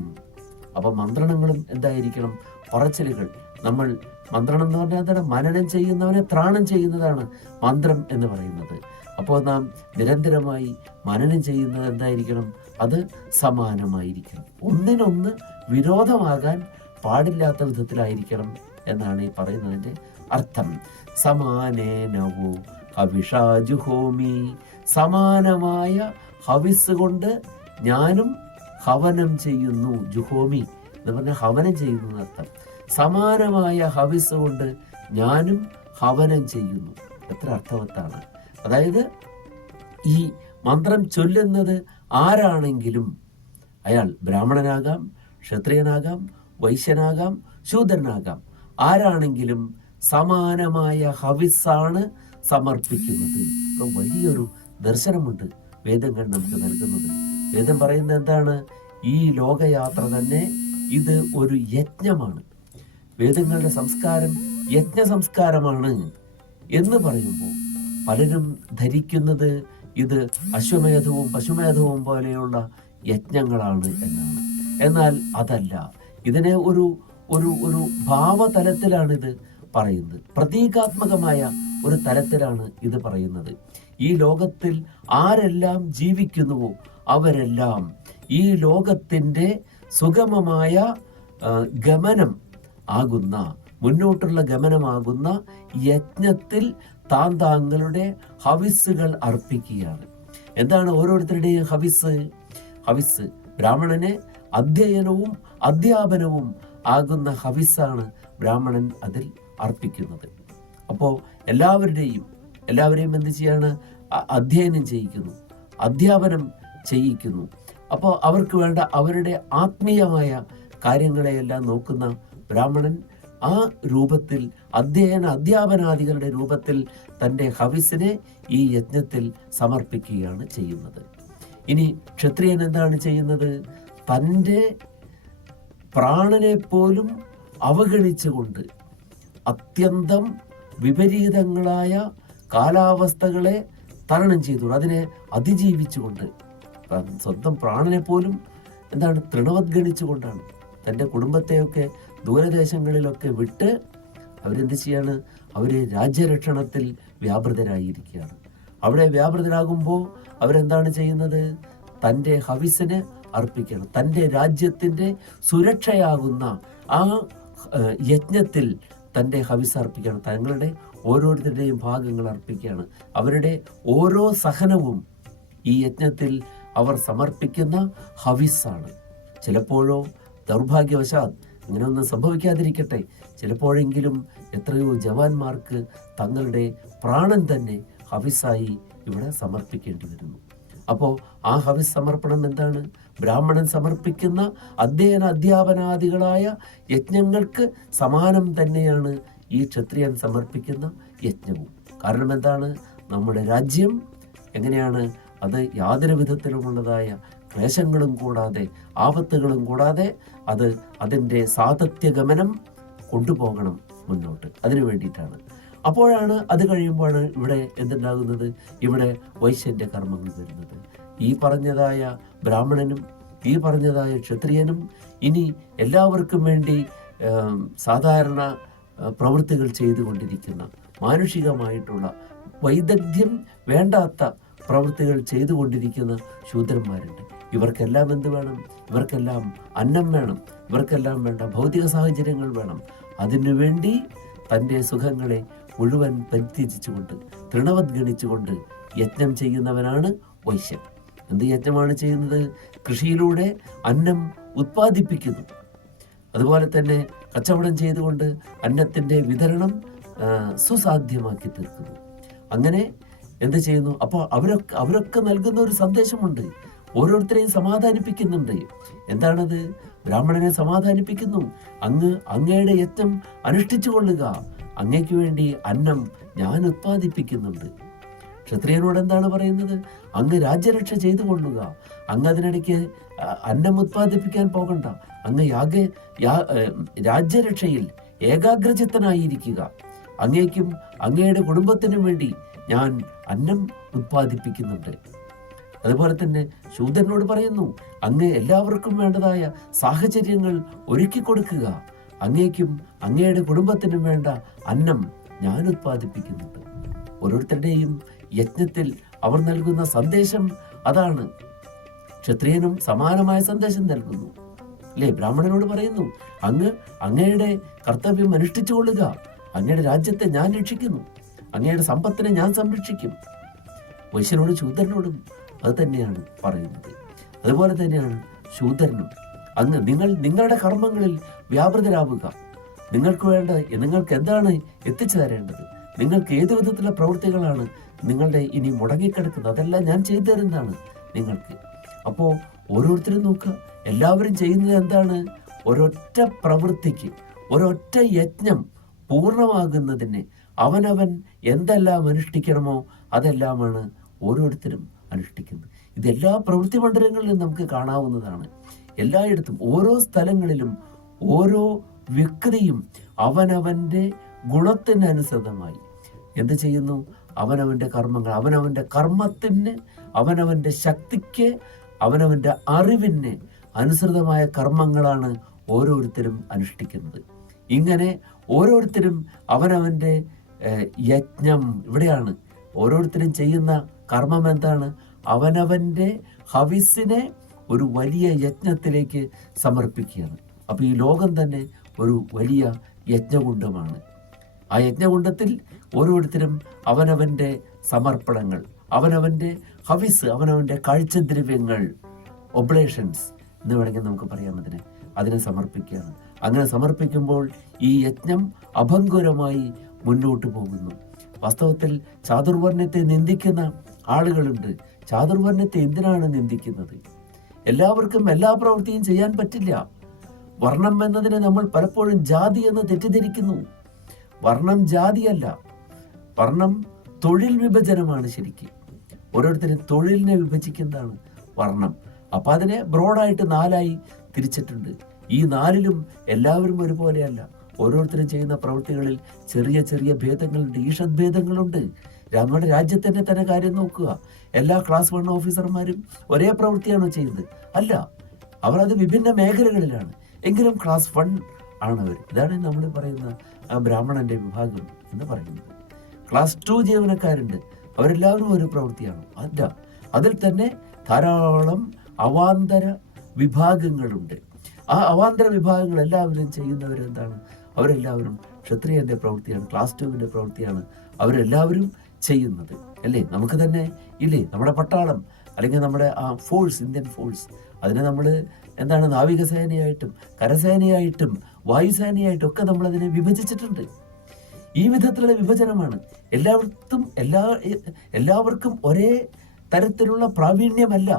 അപ്പൊ മന്ത്രണങ്ങളും എന്തായിരിക്കണം? പറച്ചിലുകൾ. നമ്മൾ മന്ത്രണം എന്ന് പറഞ്ഞാൽ എന്താണ്? മനനം ചെയ്യുന്നവനെ ത്രാണം ചെയ്യുന്നതാണ് മന്ത്രം എന്ന് പറയുന്നത്. അപ്പോൾ നാം നിരന്തരമായി മനനം ചെയ്യുന്നത് എന്തായിരിക്കണം? അത് സമാനമായിരിക്കണം, ഒന്നിനൊന്ന് വിരോധമാകാൻ പാടില്ലാത്ത വിധത്തിലായിരിക്കണം എന്നാണ് ഈ പറയുന്നതിൻ്റെ അർത്ഥം. സമാനേനവോ ഹവിഷാജുഹോമി, സമാനമായ ഹവിസ് കൊണ്ട് ഞാനും ഹവനം ചെയ്യുന്നു. ജുഹോമി എന്ന് പറഞ്ഞാൽ ഹവനം ചെയ്യുന്നു എന്നർത്ഥം. സമാനമായ ഹവിസ് കൊണ്ട് ഞാനും ഹവനം ചെയ്യുന്നു. എത്ര അർത്ഥവത്താണ്! അതായത് ഈ മന്ത്രം ചൊല്ലുന്നത് ആരാണെങ്കിലും, അയാൾ ബ്രാഹ്മണനാകാം, ക്ഷത്രിയനാകാം, വൈശ്യനാകാം, ശൂദ്രനാകാം, ആരാണെങ്കിലും സമാനമായ ഹവിസാണ് സമർപ്പിക്കുന്നത്. വലിയൊരു ദർശനമുണ്ട് വേദങ്ങൾ നമുക്ക് നൽകുന്നത്. വേദം പറയുന്നത് എന്താണ്? ഈ ലോകയാത്ര തന്നെ ഇത് ഒരു യജ്ഞമാണ്. വേദങ്ങളുടെ സംസ്കാരം യജ്ഞ സംസ്കാരമാണ് എന്ന് പറയുമ്പോൾ പലരും ധരിക്കുന്നത് ഇത് അശ്വമേധവും പശുമേധവും പോലെയുള്ള യജ്ഞങ്ങളാണ് എന്നാണ്. എന്നാൽ അതല്ല. ഇതിനെ ഒരു ഒരു ഒരു ഭാവതലത്തിലാണ് ഇത് പറയുന്നത്, പ്രതീകാത്മകമായ ഒരു തലത്തിലാണ് ഇത് പറയുന്നത്. ഈ ലോകത്തിൽ ആരെല്ലാം ജീവിക്കുന്നുവോ അവരെല്ലാം ഈ ലോകത്തിൻ്റെ സുഗമമായ ഗമനം ആകുന്ന, മുന്നോട്ടുള്ള ഗമനമാകുന്ന യജ്ഞത്തിൽ താങ്കളുടെ ഹവിസ്സുകൾ അർപ്പിക്കുകയാണ്. എന്താണ് ഓരോരുത്തരുടെയും ഹവിസ്? ഹവിസ് ബ്രാഹ്മണന് അധ്യയനവും അധ്യാപനവും ആകുന്ന ഹവിസ്സാണ് ബ്രാഹ്മണൻ അതിൽ അർപ്പിക്കുന്നത്. അപ്പോൾ എല്ലാവരെയും എന്ത് ചെയ്യാണ്? അധ്യയനം ചെയ്യിക്കുന്നു, അധ്യാപനം ചെയ്യിക്കുന്നു. അപ്പോൾ അവർക്ക് വേണ്ട അവരുടെ ആത്മീയമായ കാര്യങ്ങളെയെല്ലാം നോക്കുന്ന ബ്രാഹ്മണൻ ആ രൂപത്തിൽ അധ്യാപനാദികളുടെ രൂപത്തിൽ തൻ്റെ ഹവിസിനെ ഈ യജ്ഞത്തിൽ സമർപ്പിക്കുകയാണ് ചെയ്യുന്നത്. ഇനി ക്ഷത്രിയൻ എന്താണ് ചെയ്യുന്നത്? തൻ്റെ പ്രാണനെ പോലും അവഗണിച്ചുകൊണ്ട്, അത്യന്തം വിപരീതങ്ങളായ കാലാവസ്ഥകളെ തരണം ചെയ്തുകൊണ്ട്, അതിനെ അതിജീവിച്ചുകൊണ്ട്, സ്വന്തം പ്രാണനെ പോലും തൃണവത്ഗണിച്ചുകൊണ്ടാണ് തൻ്റെ കുടുംബത്തെയൊക്കെ ദൂരദേശങ്ങളിലൊക്കെ വിട്ട് അവരെന്ത് ചെയ്യാണ്? അവർ രാജ്യരക്ഷണത്തിൽ വ്യാപൃതരായിരിക്കുകയാണ്. അവിടെ വ്യാപൃതരാകുമ്പോൾ അവരെന്താണ് ചെയ്യുന്നത്? തൻ്റെ ഹവിസിന് അർപ്പിക്കണം. തൻ്റെ രാജ്യത്തിൻ്റെ സുരക്ഷയാകുന്ന ആ യജ്ഞത്തിൽ തൻ്റെ ഹവിസ് അർപ്പിക്കണം. തങ്ങളുടെ ഓരോരുത്തരുടെയും ഭാഗങ്ങൾ അർപ്പിക്കുകയാണ്. അവരുടെ ഓരോ സഹനവും ഈ യജ്ഞത്തിൽ അവർ സമർപ്പിക്കുന്ന ഹവിസാണ്. ചിലപ്പോഴോ ദൗർഭാഗ്യവശാൽ അങ്ങനെയൊന്നും സംഭവിക്കാതിരിക്കട്ടെ, ചിലപ്പോഴെങ്കിലും എത്രയോ ജവാന്മാർക്ക് തങ്ങളുടെ പ്രാണൻ തന്നെ ഹവിസായി ഇവിടെ സമർപ്പിക്കേണ്ടി വരുന്നു. അപ്പോൾ ആ ഹവിസ് സമർപ്പണം എന്താണ്? ബ്രാഹ്മണൻ സമർപ്പിക്കുന്ന അധ്യാപനാദികളായ യജ്ഞങ്ങൾക്ക് സമാനം തന്നെയാണ് ഈ ക്ഷത്രിയൻ സമർപ്പിക്കുന്ന യജ്ഞവും. കാരണം എന്താണ്? നമ്മുടെ രാജ്യം എങ്ങനെയാണ്? അത് യാതൊരു വിധത്തിലുമുള്ളതായ ക്ലേശങ്ങളും കൂടാതെ, ആപത്തുകളും കൂടാതെ അത് അതിൻ്റെ സാതത്യഗമനം കൊണ്ടുപോകണം മുന്നോട്ട്. അതിനു വേണ്ടിയിട്ടാണ്. അപ്പോഴാണ് അത് കഴിയുമ്പോഴാണ് ഇവിടെ എന്തുണ്ടാകുന്നത്? ഇവിടെ വൈശ്യന്റെ കർമ്മങ്ങൾ വരുന്നത്. ഈ പറഞ്ഞതായ ബ്രാഹ്മണനും ഈ പറഞ്ഞതായ ക്ഷത്രിയനും ഇനി എല്ലാവർക്കും വേണ്ടി സാധാരണ പ്രവൃത്തികൾ ചെയ്തുകൊണ്ടിരിക്കുന്ന, മാനുഷികമായിട്ടുള്ള വൈദഗ്ധ്യം വേണ്ടാത്ത പ്രവൃത്തികൾ ചെയ്തുകൊണ്ടിരിക്കുന്ന ശൂദ്രന്മാരുണ്ട്. ഇവർക്കെല്ലാം എന്ത് വേണം? ഇവർക്കെല്ലാം അന്നം വേണം, ഇവർക്കെല്ലാം വേണ്ട ഭൗതിക സാഹചര്യങ്ങൾ വേണം. അതിനുവേണ്ടി തൻ്റെ സുഖങ്ങളെ മുഴുവൻ പരിത്യജിച്ചുകൊണ്ട്, തൃണവത്ഗണിച്ചുകൊണ്ട് യജ്ഞം ചെയ്യുന്നവനാണ് വൈശ്യൻ. എന്ത് യജ്ഞമാണ് ചെയ്യുന്നത്? കൃഷിയിലൂടെ അന്നം ഉത്പാദിപ്പിക്കുന്നു. അതുപോലെ തന്നെ കച്ചവടം ചെയ്തുകൊണ്ട് അന്നത്തിൻ്റെ വിതരണം സുസാധ്യമാക്കി തീർക്കുന്നു. അങ്ങനെ എന്ത് ചെയ്യുന്നു? അപ്പോൾ അവരൊക്കെ നൽകുന്ന ഒരു സന്ദേശമുണ്ട്, ഓരോരുത്തരെയും സമാധാനിപ്പിക്കുന്നുണ്ട്. എന്താണത്? ബ്രാഹ്മണനെ സമാധാനിപ്പിക്കുന്നു. അങ്ങയുടെ യജ്ഞം അനുഷ്ഠിച്ചു കൊള്ളുക, അങ്ങയ്ക്ക് വേണ്ടി അന്നം ഞാൻ ഉത്പാദിപ്പിക്കുന്നുണ്ട്. ക്ഷത്രിയനോട് എന്താണ് പറയുന്നത്? അങ്ങ് രാജ്യരക്ഷ ചെയ്തു കൊള്ളുക, അങ്ങ് അതിനിടയ്ക്ക് അന്നം ഉത്പാദിപ്പിക്കാൻ പോകണ്ട, അങ്ങ് രാജ്യരക്ഷയിൽ ഏകാഗ്രചിത്തനായിരിക്കുക, അങ്ങേക്കും അങ്ങയുടെ കുടുംബത്തിനും വേണ്ടി ഞാൻ അന്നം ഉത്പാദിപ്പിക്കുന്നുണ്ട്. അതുപോലെ തന്നെ ശൂദ്രനോട് പറയുന്നു, അങ്ങ് എല്ലാവർക്കും വേണ്ടതായ സാഹചര്യങ്ങൾ ഒരുക്കി കൊടുക്കുക, അങ്ങേക്കും അങ്ങയുടെ കുടുംബത്തിനും വേണ്ട അന്നം ഞാൻ ഉത്പാദിപ്പിക്കുന്നുണ്ട്. ഓരോരുത്തരുടെയും യജ്ഞത്തിൽ അവർ നൽകുന്ന സന്ദേശം അതാണ്. ക്ഷത്രിയനും സമാനമായ സന്ദേശം നൽകുന്നു അല്ലേ? ബ്രാഹ്മണനോട് പറയുന്നു, അങ്ങയുടെ കർത്തവ്യം അനുഷ്ഠിച്ചു കൊള്ളുക, അങ്ങയുടെ രാജ്യത്തെ ഞാൻ രക്ഷിക്കുന്നു, അങ്ങയുടെ സമ്പത്തിനെ ഞാൻ സംരക്ഷിക്കും. വൈശ്യനോടും ശൂദ്രനോടും അത് തന്നെയാണ് പറയുന്നത്. അതുപോലെ തന്നെയാണ് ശൂദ്രനും. നിങ്ങളുടെ കർമ്മങ്ങളിൽ വ്യാപൃതരാവുക, നിങ്ങൾക്ക് എന്താണ് എത്തിച്ചു തരേണ്ടത്, നിങ്ങൾക്ക് ഏത് വിധത്തിലുള്ള പ്രവൃത്തികളാണ് നിങ്ങളുടെ ഇനി മുടങ്ങിക്കിടക്കുന്നത്, അതെല്ലാം ഞാൻ ചെയ്തു തരുന്നതാണ് നിങ്ങൾക്ക്. അപ്പോൾ ഓരോരുത്തരും നോക്കുക, എല്ലാവരും ചെയ്യുന്നത് എന്താണ്? ഒരൊറ്റ പ്രവൃത്തിക്ക്, ഒരൊറ്റ യജ്ഞം പൂർണ്ണമാകുന്നതിന് അവനവൻ എന്തെല്ലാം അനുഷ്ഠിക്കണമോ അതെല്ലാമാണ് ഓരോരുത്തരും അനുഷ്ഠിക്കുന്നത്. ഇതെല്ലാ പ്രവൃത്തി മണ്ഡലങ്ങളിലും നമുക്ക് കാണാവുന്നതാണ്. എല്ലായിടത്തും ഓരോ സ്ഥലങ്ങളിലും ഓരോ വ്യക്തിയും അവനവൻ്റെ ഗുണത്തിനനുസൃതമായി എന്ത് ചെയ്യുന്നു? അവനവൻ്റെ കർമ്മങ്ങൾ, അവനവൻ്റെ കർമ്മത്തിന്, അവനവൻ്റെ ശക്തിക്ക്, അവനവൻ്റെ അറിവിന് അനുസൃതമായ കർമ്മങ്ങളാണ് ഓരോരുത്തരും അനുഷ്ഠിക്കുന്നത്. ഇങ്ങനെ ഓരോരുത്തരും അവനവൻ്റെ യജ്ഞം, ഇവിടെയാണ് ഓരോരുത്തരും ചെയ്യുന്ന കർമ്മം എന്താണ്? അവനവൻ്റെ ഹവിസിനെ ഒരു വലിയ യജ്ഞത്തിലേക്ക് സമർപ്പിക്കുകയാണ്. അപ്പോൾ ഈ ലോകം തന്നെ ഒരു വലിയ യജ്ഞകുണ്ഡമാണ്. ആ യജ്ഞകുണ്ഡത്തിൽ ഓരോരുത്തരും അവനവൻ്റെ സമർപ്പണങ്ങൾ, അവനവൻ്റെ ഹവിസ്, അവനവൻ്റെ കാഴ്ചദ്രവ്യങ്ങൾ, ഒബ്ലേഷൻസ് എന്ന് വേണമെങ്കിൽ നമുക്ക് പറയാം, അതിനെ സമർപ്പിക്കുകയാണ്. അങ്ങനെ സമർപ്പിക്കുമ്പോൾ ഈ യജ്ഞം അഭംഗുരമായി മുന്നോട്ട് പോകുന്നു. വാസ്തവത്തിൽ ചാതുർവർണ്ണത്തെ നിന്ദിക്കുന്ന ആളുകളുണ്ട്. ചാതുർവർണ്ണത്തെ എന്തിനാണ് നിന്ദിക്കുന്നത്? എല്ലാവർക്കും എല്ലാ പ്രവൃത്തിയും ചെയ്യാൻ പറ്റില്ല. വർണ്ണം എന്നതിനെ നമ്മൾ പലപ്പോഴും ജാതി എന്ന് തെറ്റിദ്ധരിക്കുന്നു. വർണ്ണം ജാതിയല്ല, വർണ്ണം തൊഴിൽ വിഭജനമാണ്. ശരിക്കും ഓരോരുത്തരും തൊഴിലിനെ വിഭജിക്കുന്നതാണ് വർണ്ണം. അപ്പൊ അതിനെ ബ്രോഡായിട്ട് 4ആയി തിരിച്ചിട്ടുണ്ട്. ഈ 4ലും എല്ലാവരും ഒരുപോലെയല്ല. ഓരോരുത്തരും ചെയ്യുന്ന പ്രവൃത്തികളിൽ ചെറിയ ചെറിയ ഭേദങ്ങളുണ്ട്, ഈഷദ്ഭേദങ്ങളുണ്ട്. നമ്മുടെ രാജ്യത്തിന്റെ തന്നെ കാര്യം നോക്കുക, എല്ലാ ക്ലാസ് 1 ഓഫീസർമാരും ഒരേ പ്രവൃത്തിയാണോ ചെയ്യുന്നത്? അല്ല, അവർ അത് വിഭിന്ന മേഖലകളിലാണ്. എങ്കിലും ക്ലാസ് 1 ആണവർ. ഇതാണ് നമ്മൾ പറയുന്ന ബ്രാഹ്മണന്റെ വിഭാഗം എന്ന് പറയുന്നത്. ക്ലാസ് 2 ജീവനക്കാരുണ്ട്, അവരെല്ലാവരും ഒരു പ്രവൃത്തിയാണോ? അല്ല, അതിൽ തന്നെ ധാരാളം അവാന്തര വിഭാഗങ്ങളുണ്ട്. ആ അവാന്തര വിഭാഗങ്ങൾ എല്ലാവരും ചെയ്യുന്നവരെന്താണ്? അവരെല്ലാവരും ക്ഷത്രിയന്റെ പ്രവൃത്തിയാണ്, ക്ലാസ് 2വിന്റെ പ്രവൃത്തിയാണ് അവരെല്ലാവരും ചെയ്യുന്നത് അല്ലേ? നമുക്ക് തന്നെ ഇല്ലേ നമ്മുടെ പട്ടാളം, അല്ലെങ്കിൽ നമ്മുടെ ആ ഫോഴ്സ്, ഇന്ത്യൻ ഫോഴ്സ്, അതിനെ നമ്മൾ എന്താണ് നാവികസേനയായിട്ടും കരസേനയായിട്ടും വായുസേനയായിട്ടും ഒക്കെ നമ്മളതിനെ വിഭജിച്ചിട്ടുണ്ട്. ഈ വിധത്തിലുള്ള വിഭജനമാണ്. എല്ലാവർക്കും ഒരേ തരത്തിലുള്ള പ്രാവീണ്യമല്ല,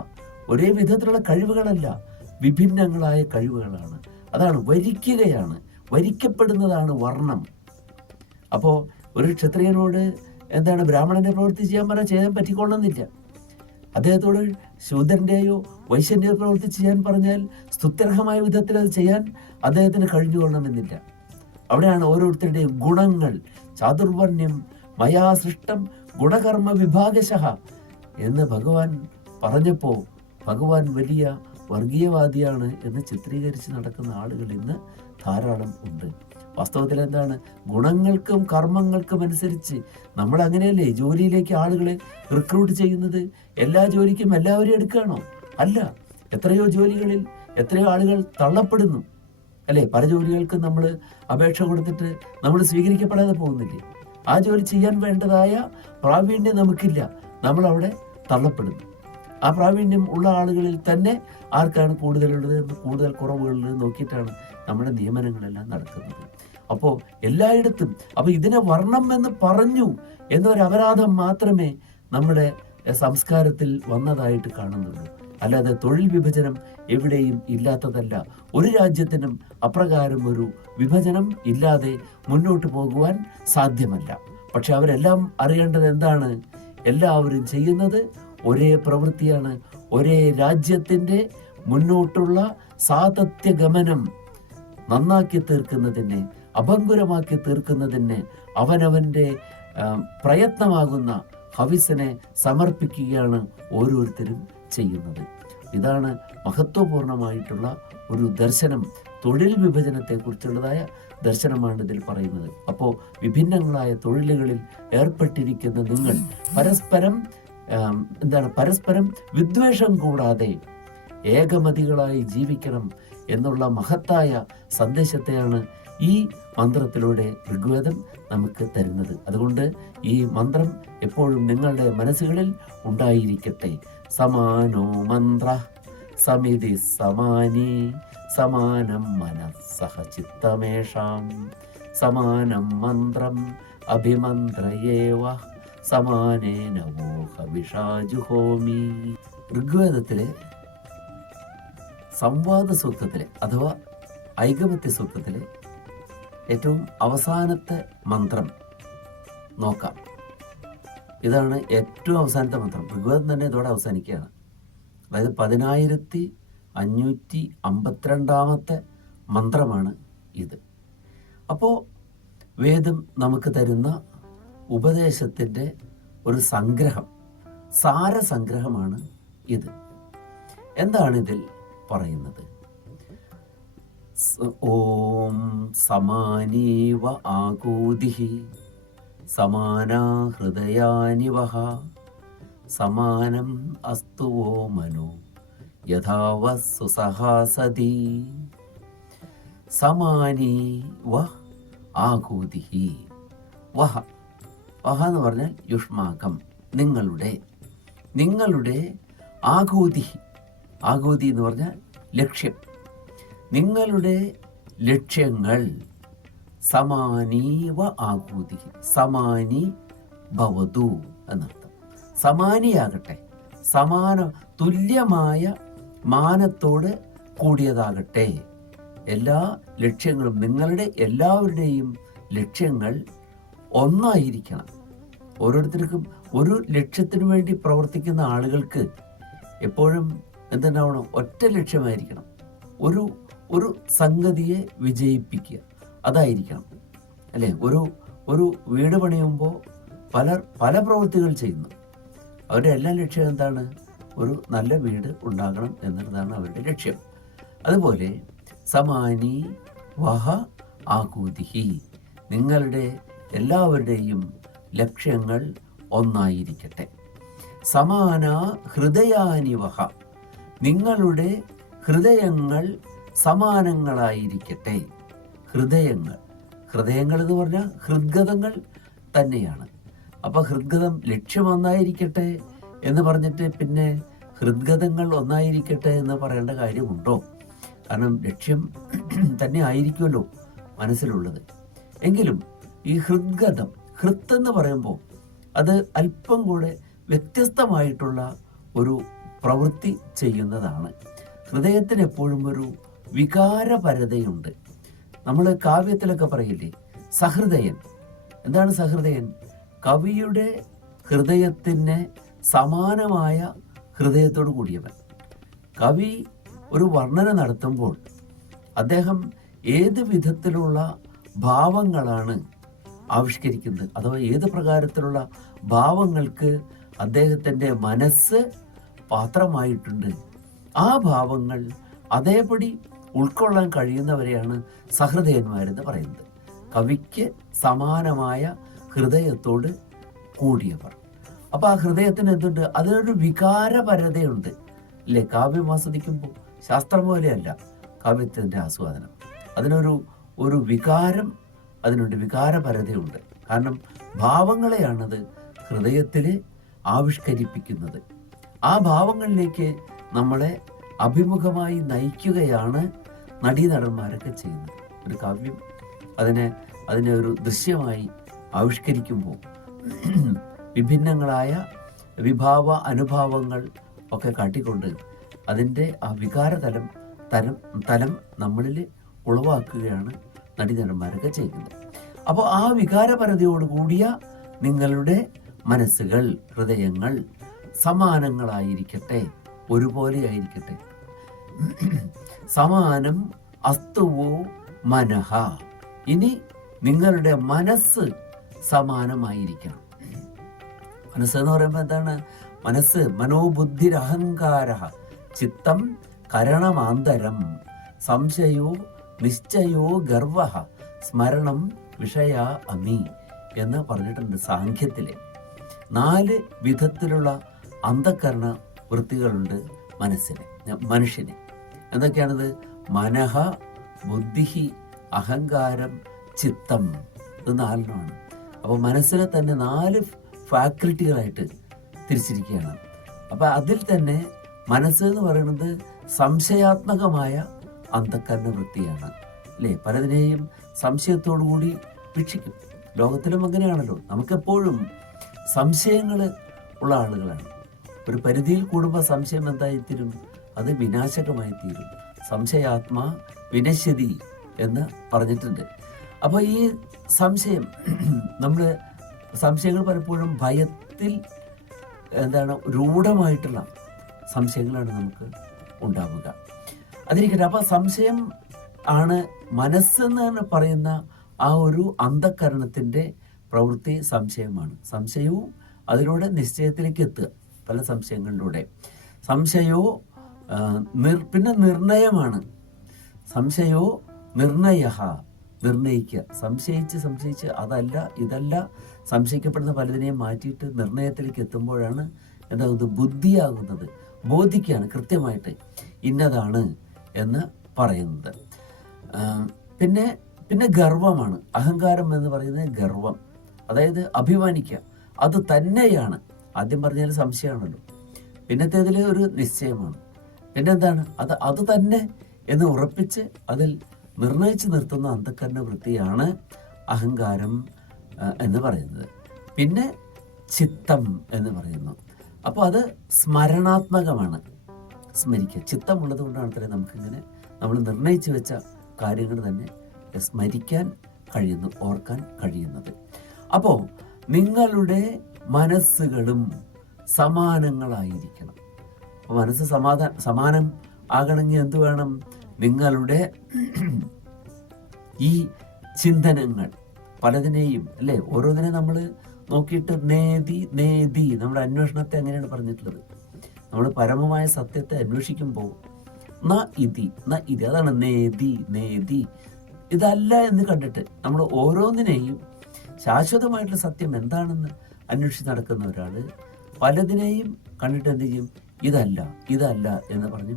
ഒരേ വിധത്തിലുള്ള കഴിവുകളല്ല, വിഭിന്നങ്ങളായ കഴിവുകളാണ്. അതാണ് വരിക്കുകയാണ്, വരിക്കപ്പെടുന്നതാണ് വർണ്ണം. അപ്പോൾ ഒരു ക്ഷത്രിയനോട് എന്താണ് ബ്രാഹ്മണന്റെ പ്രവൃത്തി ചെയ്യാൻ പറ്റിക്കൊള്ളുന്നില്ല. അദ്ദേഹത്തോട് ശൂദ്രന്റെയോ വൈശ്യന്റെയോ പ്രവൃത്തി ചെയ്യാൻ പറഞ്ഞാൽ സ്തുത്യർഹമായ വിധത്തിൽ അത് ചെയ്യാൻ അദ്ദേഹത്തിന് കഴിഞ്ഞുകൊള്ളണമെന്നില്ല. അവിടെയാണ് ഓരോരുത്തരുടെയും ഗുണങ്ങൾ. ചാതുർവർണ്ണ്യം മയാ സൃഷ്ടം ഗുണകർമ്മ വിഭാഗശഃ എന്ന് ഭഗവാൻ പറഞ്ഞപ്പോൾ ഭഗവാൻ വലിയ വർഗീയവാദിയാണ് എന്ന് ചിത്രീകരിച്ച് നടക്കുന്ന ആളുകൾ ഇന്ന് ധാരാളം ഉണ്ട്. വാസ്തവത്തിൽ എന്താണ്? ഗുണങ്ങൾക്കും കർമ്മങ്ങൾക്കും അനുസരിച്ച് നമ്മൾ അങ്ങനെയല്ലേ ജോലിയിലേക്ക് ആളുകളെ റിക്രൂട്ട് ചെയ്യുന്നത്? എല്ലാ ജോലിക്കും എല്ലാവരെയും എടുക്കുകയാണോ? അല്ല. എത്രയോ ജോലികളിൽ എത്രയോ ആളുകൾ തള്ളപ്പെടുന്നു അല്ലേ? പല ജോലികൾക്കും നമ്മൾ അപേക്ഷ കൊടുത്തിട്ട് നമ്മൾ സ്വീകരിക്കപ്പെടാതെ പോകുന്നില്ലേ? ആ ജോലി ചെയ്യാൻ വേണ്ടതായ പ്രാവീണ്യം നമുക്കില്ല. നമ്മളവിടെ തള്ളപ്പെടുന്നു. ആ പ്രാവീണ്യം ഉള്ള ആളുകളിൽ തന്നെ ആർക്കാണ് കൂടുതലുള്ളത് എന്ന് കൂടുതൽ കുറവുകളിൽ നോക്കിയിട്ടാണ് നമ്മുടെ നിയമനങ്ങളെല്ലാം നടക്കുന്നത്. അപ്പോൾ എല്ലായിടത്തും ഇതിനെ വർണ്ണം എന്ന് പറഞ്ഞു എന്നൊരു അപരാധം മാത്രമേ നമ്മുടെ സംസ്കാരത്തിൽ വന്നതായിട്ട് കാണുന്നുള്ളൂ. അല്ലാതെ തൊഴിൽ വിഭജനം എവിടെയും ഇല്ലാത്തതല്ല. ഒരു രാജ്യത്തിനും അപ്രകാരം ഒരു വിഭജനം ഇല്ലാതെ മുന്നോട്ട് പോകുവാൻ സാധ്യമല്ല. പക്ഷെ അവരെല്ലാം അറിയേണ്ടത് എന്താണ്? എല്ലാവരും ചെയ്യുന്നത് ഒരേ പ്രവൃത്തിയാണ്. ഒരേ രാജ്യത്തിൻ്റെ മുന്നോട്ടുള്ള സാതത്യഗമനം നന്നാക്കി തീർക്കുന്നതിനെ, അഭംഗുരമാക്കി തീർക്കുന്നതിന് അവനവൻ്റെ പ്രയത്നമാകുന്ന ഹവിസിനെ സമർപ്പിക്കുകയാണ് ഓരോരുത്തരും ചെയ്യുന്നത്. ഇതാണ് മഹത്വപൂർണമായിട്ടുള്ള ഒരു ദർശനം. തൊഴിൽ വിഭജനത്തെക്കുറിച്ചുള്ളതായ ദർശനമാണ് ഇതിൽ പറയുന്നത്. അപ്പോൾ വിഭിന്നങ്ങളായ തൊഴിലുകളിൽ ഏർപ്പെട്ടിരിക്കുന്ന നിങ്ങൾ പരസ്പരം വിദ്വേഷം കൂടാതെ ഏകമതികളായി ജീവിക്കണം എന്നുള്ള മഹത്തായ സന്ദേശത്തെയാണ് ഈ മന്ത്രത്തിലൂടെ ഋഗ്വേദം നമുക്ക് തരുന്നത്. അതുകൊണ്ട് ഈ മന്ത്രം എപ്പോഴും നിങ്ങളുടെ മനസ്സുകളിൽ ഉണ്ടായിരിക്കട്ടെ. സമാനോ മന്ത്ര സമിതി സമാനി സമാനം മനസ്സഹ ചിത്തമേഷാം സമാനം മന്ത്രം അഭിമന്ത്രയേവ സമാനേന വോഹവിഷാജുഹോമി. ഋഗ്വേദത്തിലെ സംവാദ സൂക്തത്തിലെ അഥവാ ഐകമത്യ സൂക്തത്തിലെ ഏറ്റവും അവസാനത്തെ മന്ത്രം നോക്കാം. ഇതാണ് ഏറ്റവും അവസാനത്തെ മന്ത്രം. ഋഗ്വേദം തന്നെ ഇതോടെ അവസാനിക്കുകയാണ്. അതായത് 1552 മന്ത്രമാണ് ഇത്. അപ്പോൾ വേദം നമുക്ക് തരുന്ന ഉപദേശത്തിൻ്റെ ഒരു സംഗ്രഹം, സാരസംഗ്രഹമാണ് ഇത്. എന്താണ് ഇതിൽ പറയുന്നത്? ഓം സമാനീവ ആകൂതിഹി സമാനാ ഹൃദയാനിവഹ സമാനം അസ്തു വോ മനോ യഥാവ സുസഹാസതി. സമാനീ വ ആകൂതിഹി. വഹ എന്ന് പറഞ്ഞാൽ യുഷ്മാകം, നിങ്ങളുടെ ആകൂതി. ആകൂതി എന്ന് പറഞ്ഞാൽ ലക്ഷ്യം. നിങ്ങളുടെ ലക്ഷ്യങ്ങൾ സമാനീവ ആകൂതി. സമാനി ഭവതു എന്നർത്ഥം. സമാനിയാകട്ടെ, തുല്യമായ മാനത്തോട് കൂടിയതാകട്ടെ. എല്ലാ ലക്ഷ്യങ്ങളും, നിങ്ങളുടെ എല്ലാവരുടെയും ലക്ഷ്യങ്ങൾ ഒന്നായിരിക്കണം. ഓരോരുത്തർക്കും ഒരു ലക്ഷ്യത്തിനു വേണ്ടി പ്രവർത്തിക്കുന്ന ആളുകൾക്ക് എപ്പോഴും എന്തുണ്ടാവണം? ഒറ്റ ലക്ഷ്യമായിരിക്കണം. ഒരു സംഗതിയെ വിജയിപ്പിക്കുക, അതായിരിക്കണം അല്ലേ? ഒരു വീട് പണിയുമ്പോൾ പല പ്രവൃത്തികൾ ചെയ്യുന്നു. അവരുടെ എല്ലാ ലക്ഷ്യം എന്താണ്? ഒരു നല്ല വീട് ഉണ്ടാകണം എന്നുള്ളതാണ് അവരുടെ ലക്ഷ്യം. അതുപോലെ സമാനി വഹ ആകൂതിഹി. നിങ്ങളുടെ എല്ലാവരുടെയും ലക്ഷ്യങ്ങൾ ഒന്നായിരിക്കട്ടെ. സമാന ഹൃദയാനിവഹ. നിങ്ങളുടെ ഹൃദയങ്ങൾ സമാനങ്ങളായിരിക്കട്ടെ. ഹൃദയങ്ങൾ എന്ന് പറഞ്ഞാൽ ഹൃദ്ഗതങ്ങൾ തന്നെയാണ്. അപ്പൊ ഹൃദ്ഗതം ലക്ഷ്യം ഒന്നായിരിക്കട്ടെ എന്ന് പറഞ്ഞിട്ട് പിന്നെ ഹൃദ്ഗതങ്ങൾ ഒന്നായിരിക്കട്ടെ എന്ന് പറയേണ്ട കാര്യമുണ്ടോ? കാരണം ലക്ഷ്യം തന്നെ ആയിരിക്കുമല്ലോ മനസ്സിലുള്ളത്. എങ്കിലും ഈ ഹൃദ്ഗതം, എന്ന് പറയുമ്പോൾ അത് അല്പം കൂടെ വ്യത്യസ്തമായിട്ടുള്ള ഒരു പ്രവൃത്തി ചെയ്യുന്നതാണ്. ഹൃദയത്തിന് എപ്പോഴും ഒരു വികാരപരതയുണ്ട്. നമ്മൾ കാവ്യത്തിലൊക്കെ പറയില്ലേ, സഹൃദയൻ. എന്താണ് സഹൃദയൻ? കവിയുടെ ഹൃദയത്തിന് സമാനമായ ഹൃദയത്തോട് കൂടിയവൻ. കവി ഒരു വർണ്ണന നടത്തുമ്പോൾ അദ്ദേഹം ഏത് വിധത്തിലുള്ള ഭാവങ്ങളാണ് ആവിഷ്കരിക്കുന്നത്, അഥവാ ഏത് പ്രകാരത്തിലുള്ള ഭാവങ്ങൾക്ക് അദ്ദേഹത്തിൻ്റെ മനസ്സ് പാത്രമായിട്ടുണ്ട്, ആ ഭാവങ്ങൾ അതേപടി ഉൾക്കൊള്ളാൻ കഴിയുന്നവരെയാണ് സഹൃദയന്മാരെന്ന് പറയുന്നത്. കവിക്ക് സമാനമായ ഹൃദയത്തോട് കൂടിയവർ. അപ്പൊ ആ ഹൃദയത്തിന് എന്തുണ്ട്? അതിനൊരു വികാരപരതയുണ്ട് അല്ലേ? കാവ്യം ആസ്വദിക്കുമ്പോൾ ശാസ്ത്രം പോലെയല്ല കാവ്യത്തിൻ്റെ ആസ്വാദനം. അതിനൊരു വികാരം, അതിനുണ്ട്, വികാരപരതയുണ്ട്. കാരണം ഭാവങ്ങളെയാണത് ഹൃദയത്തിൽ ആവിഷ്കരിപ്പിക്കുന്നത്. ആ ഭാവങ്ങളിലേക്ക് നമ്മളെ അഭിമുഖമായി നയിക്കുകയാണ് നടീനടന്മാരൊക്കെ ചെയ്യുന്നത്. ഒരു കാവ്യം അതിനെ ഒരു ദൃശ്യമായി ആവിഷ്കരിക്കുമ്പോൾ വിഭിന്നങ്ങളായ വിഭാവ അനുഭാവങ്ങൾ ഒക്കെ കാട്ടിക്കൊണ്ട് അതിൻ്റെ ആ തലം നമ്മളിൽ ഉളവാക്കുകയാണ് നടീനടന്മാരൊക്കെ ചെയ്യുന്നത്. അപ്പോൾ ആ വികാരപരതയോട് കൂടിയ നിങ്ങളുടെ മനസ്സുകൾ, ഹൃദയങ്ങൾ സമാനങ്ങളായിരിക്കട്ടെ, ഒരുപോലെ ആയിരിക്കട്ടെ. സമാനം അസ്തുവോ മനഃ. ഇനി നിങ്ങളുടെ മനസ്സ് സമാനമായിരിക്കണം. മനസ്സ് എന്ന് പറയുമ്പോൾ എന്താണ്? മനസ്സ് മനോബുദ്ധിരഹങ്കാര ചിത്തം കരണമാന്തരം സംശയോ നിശ്ചയോ ഗർവ സ്മരണം വിഷയ അമി എന്ന് പറഞ്ഞിട്ടുണ്ട് സാഖ്യത്തിലെ. 4 വിധത്തിലുള്ള അന്ധകരണ വൃത്തികളുണ്ട് മനുഷ്യന്. എന്തൊക്കെയാണിത്? മനഃ, ബുദ്ധി, അഹങ്കാരം, ചിത്തം. ഇത് 4 അപ്പോൾ മനസ്സിനെ തന്നെ 4 ഫാക്കൽറ്റികളായിട്ട് തിരിച്ചിരിക്കുകയാണ്. അപ്പം അതിൽ തന്നെ മനസ്സ് എന്ന് പറയുന്നത് സംശയാത്മകമായ അന്ധകരണ വൃത്തിയാണ്, അല്ലേ? പലതിനെയും സംശയത്തോടു കൂടി വീക്ഷിക്കും. ലോകത്തിലും അങ്ങനെയാണല്ലോ. നമുക്കെപ്പോഴും സംശയങ്ങൾ ഉള്ള ആളുകളാണ്. ഒരു പരിധിയിൽ കൂടുമ്പോൾ സംശയം എന്തായിത്തീരും? അത് വിനാശകമായി തീരും. സംശയാത്മാ വിനശ്യതി എന്ന് പറഞ്ഞിട്ടുണ്ട്. അപ്പോൾ ഈ സംശയങ്ങൾ പലപ്പോഴും ഭയത്തിൽ രൂഢമായിട്ടുള്ള സംശയങ്ങളാണ് നമുക്ക് ഉണ്ടാവുക. അതിരിക്കട്ടെ. അപ്പോൾ സംശയം ആണ് മനസ്സെന്ന് പറയുന്ന ആ ഒരു അന്ധകരണത്തിൻ്റെ പ്രവൃത്തി. സംശയമാണ്. സംശയവും അതിലൂടെ നിശ്ചയത്തിലേക്ക് എത്തുക, പല സംശയങ്ങളിലൂടെ. സംശയോ പിന്നെ നിർണയമാണ്. സംശയോ നിർണയ, നിർണയിക്കുക. സംശയിച്ച് അതല്ല ഇതല്ല സംശയിക്കപ്പെടുന്ന പലതിനെയും മാറ്റിയിട്ട് നിർണയത്തിലേക്ക് എത്തുമ്പോഴാണ് എന്താകുന്നത്? ബുദ്ധിയാകുന്നത്. ബോധിക്കുകയാണ് കൃത്യമായിട്ട് ഇന്നതാണ് എന്ന് പറയുന്നത്. പിന്നെ ഗർവമാണ്. അഹങ്കാരം എന്ന് പറയുന്നത് ഗർവം, അതായത് അഭിമാനിക്കുക. അത് തന്നെയാണ്. ആദ്യം പറഞ്ഞാൽ സംശയമാണല്ലോ. പിന്നത്തേതിൽ ഒരു നിശ്ചയമാണ്. പിന്നെന്താണ്? അത് തന്നെ എന്ന് ഉറപ്പിച്ച് അതിൽ നിർണയിച്ച് നിർത്തുന്ന അന്ധകരണ വൃത്തിയാണ് അഹങ്കാരം എന്ന് പറയുന്നത്. പിന്നെ ചിത്തം എന്ന് പറയുന്നു. അപ്പോൾ അത് സ്മരണാത്മകമാണ്. സ്മരിക്കുക. ചിത്തമുള്ളത് കൊണ്ടാണ് അത്രയും നമുക്കിങ്ങനെ നമ്മൾ നിർണയിച്ച് വെച്ച കാര്യങ്ങൾ തന്നെ സ്മരിക്കാൻ കഴിയുന്നു, ഓർക്കാൻ കഴിയുന്നത്. അപ്പോൾ നിങ്ങളുടെ മനസ്സുകളും സമാനങ്ങളായിരിക്കണം. അപ്പോൾ മനസ്സ് സമാനം ആകണമെങ്കിൽ എന്ത് വേണം? നിങ്ങളുടെ ഈ ചിന്തനങ്ങൾ പലതിനെയും, അല്ലേ, ഓരോന്നിനെ നമ്മൾ നോക്കിയിട്ട് നേതി നമ്മുടെ അന്വേഷണത്തെ അങ്ങനെയാണ് പറഞ്ഞിട്ടുള്ളത്. നമ്മൾ പരമമായ സത്യത്തെ അന്വേഷിക്കുമ്പോൾ ന ഇതി അതാണ് നേതി ഇതല്ല എന്ന് കണ്ടിട്ട് നമ്മൾ ഓരോന്നിനെയും ശാശ്വതമായിട്ടുള്ള സത്യം എന്താണെന്ന് അന്വേഷിച്ച് നടക്കുന്ന ഒരാൾ പലതിനെയും കണ്ടിട്ട് എന്ത് ചെയ്യും? ഇതല്ല എന്ന് പറഞ്ഞ്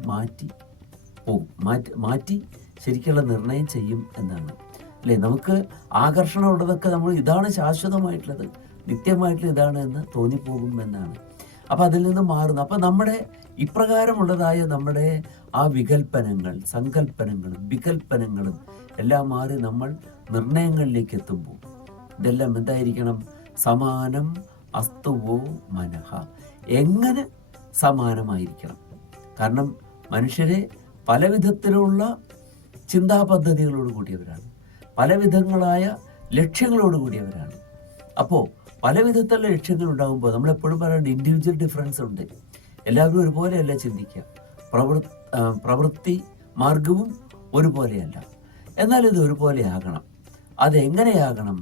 മാറ്റി ശരിക്കുള്ള നിർണയം ചെയ്യും എന്നാണ്, അല്ലേ? നമുക്ക് ആകർഷണമുള്ളതൊക്കെ നമ്മൾ ഇതാണ് ശാശ്വതമായിട്ടുള്ളത്, നിത്യമായിട്ടുള്ള ഇതാണ് എന്ന് തോന്നിപ്പോകും എന്നാണ്. അപ്പം അതിൽ നിന്ന് മാറുന്നു. അപ്പം നമ്മുടെ ഇപ്രകാരമുള്ളതായ നമ്മുടെ ആ സങ്കല്പനങ്ങളും വികല്പനങ്ങളും എല്ലാം മാറി നമ്മൾ നിർണയങ്ങളിലേക്ക് എത്തുമ്പോൾ ഇതെല്ലാം എന്തായിരിക്കണം? സമാനം അസ്തുവോ മനഃ. എങ്ങനെ സമാനമായിരിക്കണം? കാരണം മനുഷ്യരെ പല വിധത്തിലുള്ള ചിന്താ പദ്ധതികളോട് കൂടിയവരാണ്, പല വിധങ്ങളായ ലക്ഷ്യങ്ങളോട് കൂടിയവരാണ്. അപ്പോൾ പല വിധത്തിലുള്ള ലക്ഷ്യങ്ങൾ ഉണ്ടാകുമ്പോൾ നമ്മളെപ്പോഴും പറയുന്നത് ഇൻഡിവിജ്വൽ ഡിഫറൻസ് ഉണ്ട്. എല്ലാവരും ഒരുപോലെയല്ല ചിന്തിക്കുക. പ്രവൃത്തി മാർഗവും ഒരുപോലെയല്ല. എന്നാൽ ഇത് ഒരുപോലെയാകണം. അതെങ്ങനെയാകണം?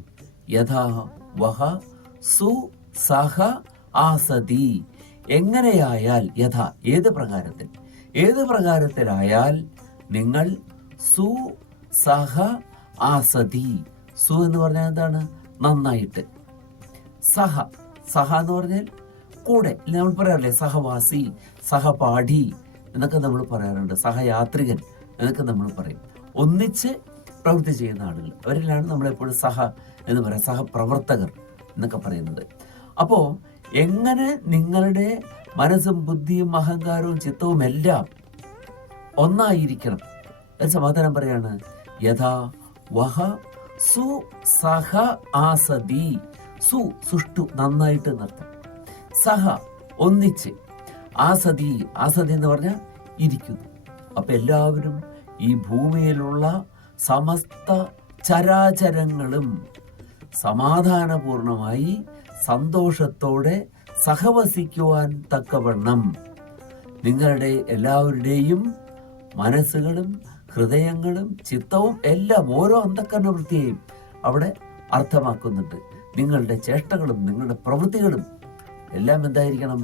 യഥാ വഹ സു സഹ ആസതി. എങ്ങനെയായാൽ, യഥാ ഏത് പ്രകാരത്തിലായാൽ നിങ്ങൾ സു സഹ ആസതി. സു എന്ന് പറഞ്ഞാൽ എന്താണ്? നന്നായിട്ട്. സഹ എന്ന് പറഞ്ഞാൽ കൂടെ. നമ്മൾ പറയാറില്ലേ സഹവാസി, സഹപാഠി എന്നൊക്കെ നമ്മൾ പറയാറുണ്ട്. സഹയാത്രികൻ എന്നൊക്കെ നമ്മൾ പറയും. ഒന്നിച്ച് പ്രവൃത്തി ചെയ്യുന്ന ആളുകൾ, അവരിലാണ് നമ്മളെപ്പോഴും സഹ എന്ന് പറയാം, സഹപ്രവർത്തകർ എന്നൊക്കെ പറയുന്നത്. അപ്പോൾ എങ്ങനെ നിങ്ങളുടെ മനസ്സും ബുദ്ധിയും അഹങ്കാരവും ചിത്തവും എല്ലാം ഒന്നായിരിക്കണം. സമാധാനം പറയാണ്, യഥാ വഹ സു സഹ ആസതി. സുഷ്ടു നന്നായിട്ട് എന്നർത്ഥം, സഹ ഒന്നിച്ച്, ആസതി എന്ന് പറഞ്ഞാൽ ഇരിക്കുന്നു. അപ്പൊ എല്ലാവരും ഈ ഭൂമിയിലുള്ള സമസ്ത ചരാചരങ്ങളും സമാധാനപൂർണമായി സന്തോഷത്തോടെ സഹവസിക്കുവാൻ തക്കവണ്ണം നിങ്ങളുടെ എല്ലാവരുടെയും മനസ്സുകളും ഹൃദയങ്ങളും ചിത്തവും എല്ലാം ഓരോ അന്ധകരണ വൃത്തിയെയും അവിടെ അർത്ഥമാക്കുന്നുണ്ട്. നിങ്ങളുടെ ചേഷ്ടകളും നിങ്ങളുടെ പ്രവൃത്തികളും എല്ലാം എന്തായിരിക്കണം?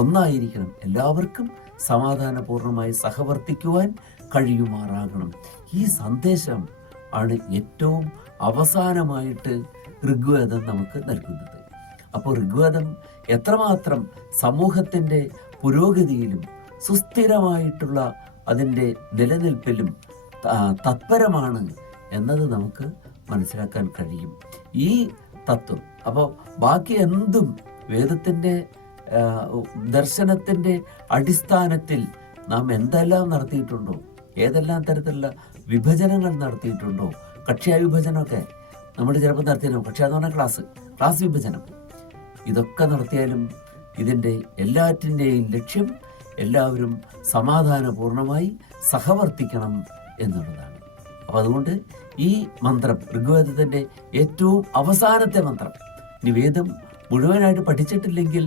ഒന്നായിരിക്കണം. എല്ലാവർക്കും സമാധാനപൂർണമായി സഹവർത്തിക്കുവാൻ കഴിയുമാറാകണം. ഈ സന്ദേശം ആണ് ഏറ്റവും അവസാനമായിട്ട് ഋഗ്വേദം നമുക്ക് നൽകുന്നത്. അപ്പോൾ ഋഗ്വേദം എത്രമാത്രം സമൂഹത്തിൻ്റെ പുരോഗതിയിലും സുസ്ഥിരമായിട്ടുള്ള അതിൻ്റെ നിലനിൽപ്പിലും തത്പരമാണ് എന്നത് നമുക്ക് മനസ്സിലാക്കാൻ കഴിയും ഈ തത്വം. അപ്പോൾ ബാക്കി എന്തും വേദത്തിൻ്റെ ദർശനത്തിൻ്റെ അടിസ്ഥാനത്തിൽ നാം എന്തെല്ലാം നടത്തിയിട്ടുണ്ടോ, ഏതെല്ലാം തരത്തിലുള്ള വിഭജനങ്ങൾ നടത്തിയിട്ടുണ്ടോ, കക്ഷ്യാ വിഭജനമൊക്കെ നമ്മൾ ചിലപ്പോൾ നടത്തിയിരുന്നു. കക്ഷ്യാന്ന് പറഞ്ഞാൽ ക്ലാസ് വിഭജനം, ഇതൊക്കെ നടത്തിയാലും ഇതിൻ്റെ എല്ലാറ്റിൻ്റെയും ലക്ഷ്യം എല്ലാവരും സമാധാനപൂർണമായി സഹവർത്തിക്കണം എന്നുള്ളതാണ്. അപ്പം അതുകൊണ്ട് ഈ മന്ത്രം ഋഗ്വേദത്തിൻ്റെ ഏറ്റവും അവസാനത്തെ മന്ത്രം, ഇനി വേദം മുഴുവനായിട്ട് പഠിച്ചിട്ടില്ലെങ്കിൽ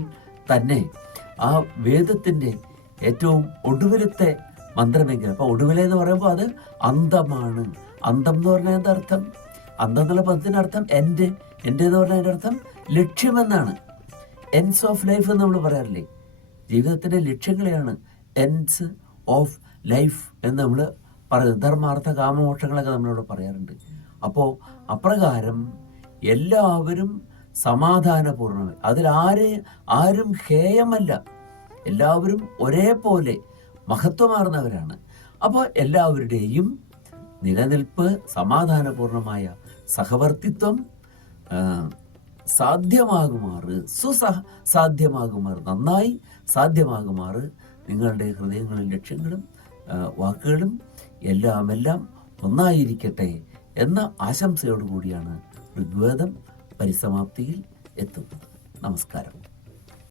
തന്നെ ആ വേദത്തിൻ്റെ ഏറ്റവും ഒടുവിലത്തെ മന്ത്രമെങ്കിലും, അപ്പോൾ ഒടുവിലെന്ന് പറയുമ്പോൾ അത് അന്തമാണ്. അന്തം എന്ന് പറഞ്ഞാൽ എന്താ അർത്ഥം? അന്തം എന്നുള്ള പദത്തിൻ്റെ അർത്ഥം എൻ്റെ എന്ന് പറഞ്ഞാൽ അതിൻ്റെ അർത്ഥം ലക്ഷ്യമെന്നാണ്. എൻഡ്സ് ഓഫ് ലൈഫ് എന്ന് നമ്മൾ പറയാറില്ലേ? ജീവിതത്തിൻ്റെ ലക്ഷ്യങ്ങളെയാണ് എൻഡ്സ് ഓഫ് ലൈഫ് എന്ന് നമ്മൾ പറയുന്നത്. ധർമാർത്ഥ കാമമോക്ഷങ്ങളൊക്കെ നമ്മളിവിടെ പറയാറുണ്ട്. അപ്പോൾ അപ്രകാരം എല്ലാവരും സമാധാനപൂർണ്ണമായി, അതിൽ ആരും ഹേയമല്ല, എല്ലാവരും ഒരേപോലെ മഹത്വമാർന്നവരാണ്. അപ്പോൾ എല്ലാവരുടെയും നിലനിൽപ്പ്, സമാധാനപൂർണമായ സഹവർത്തിത്വം സാധ്യമാകുമാറ്, സാധ്യമാകുമാറ്, നന്നായി സാധ്യമാകുമാറ് നിങ്ങളുടെ ഹൃദയങ്ങളും ലക്ഷ്യങ്ങളും വാക്കുകളും എല്ലാം ഒന്നായിരിക്കട്ടെ എന്ന ആശംസയോടുകൂടിയാണ് ഋഗ്വേദം പരിസമാപ്തിയിൽ എത്തുന്നത്. നമസ്കാരം.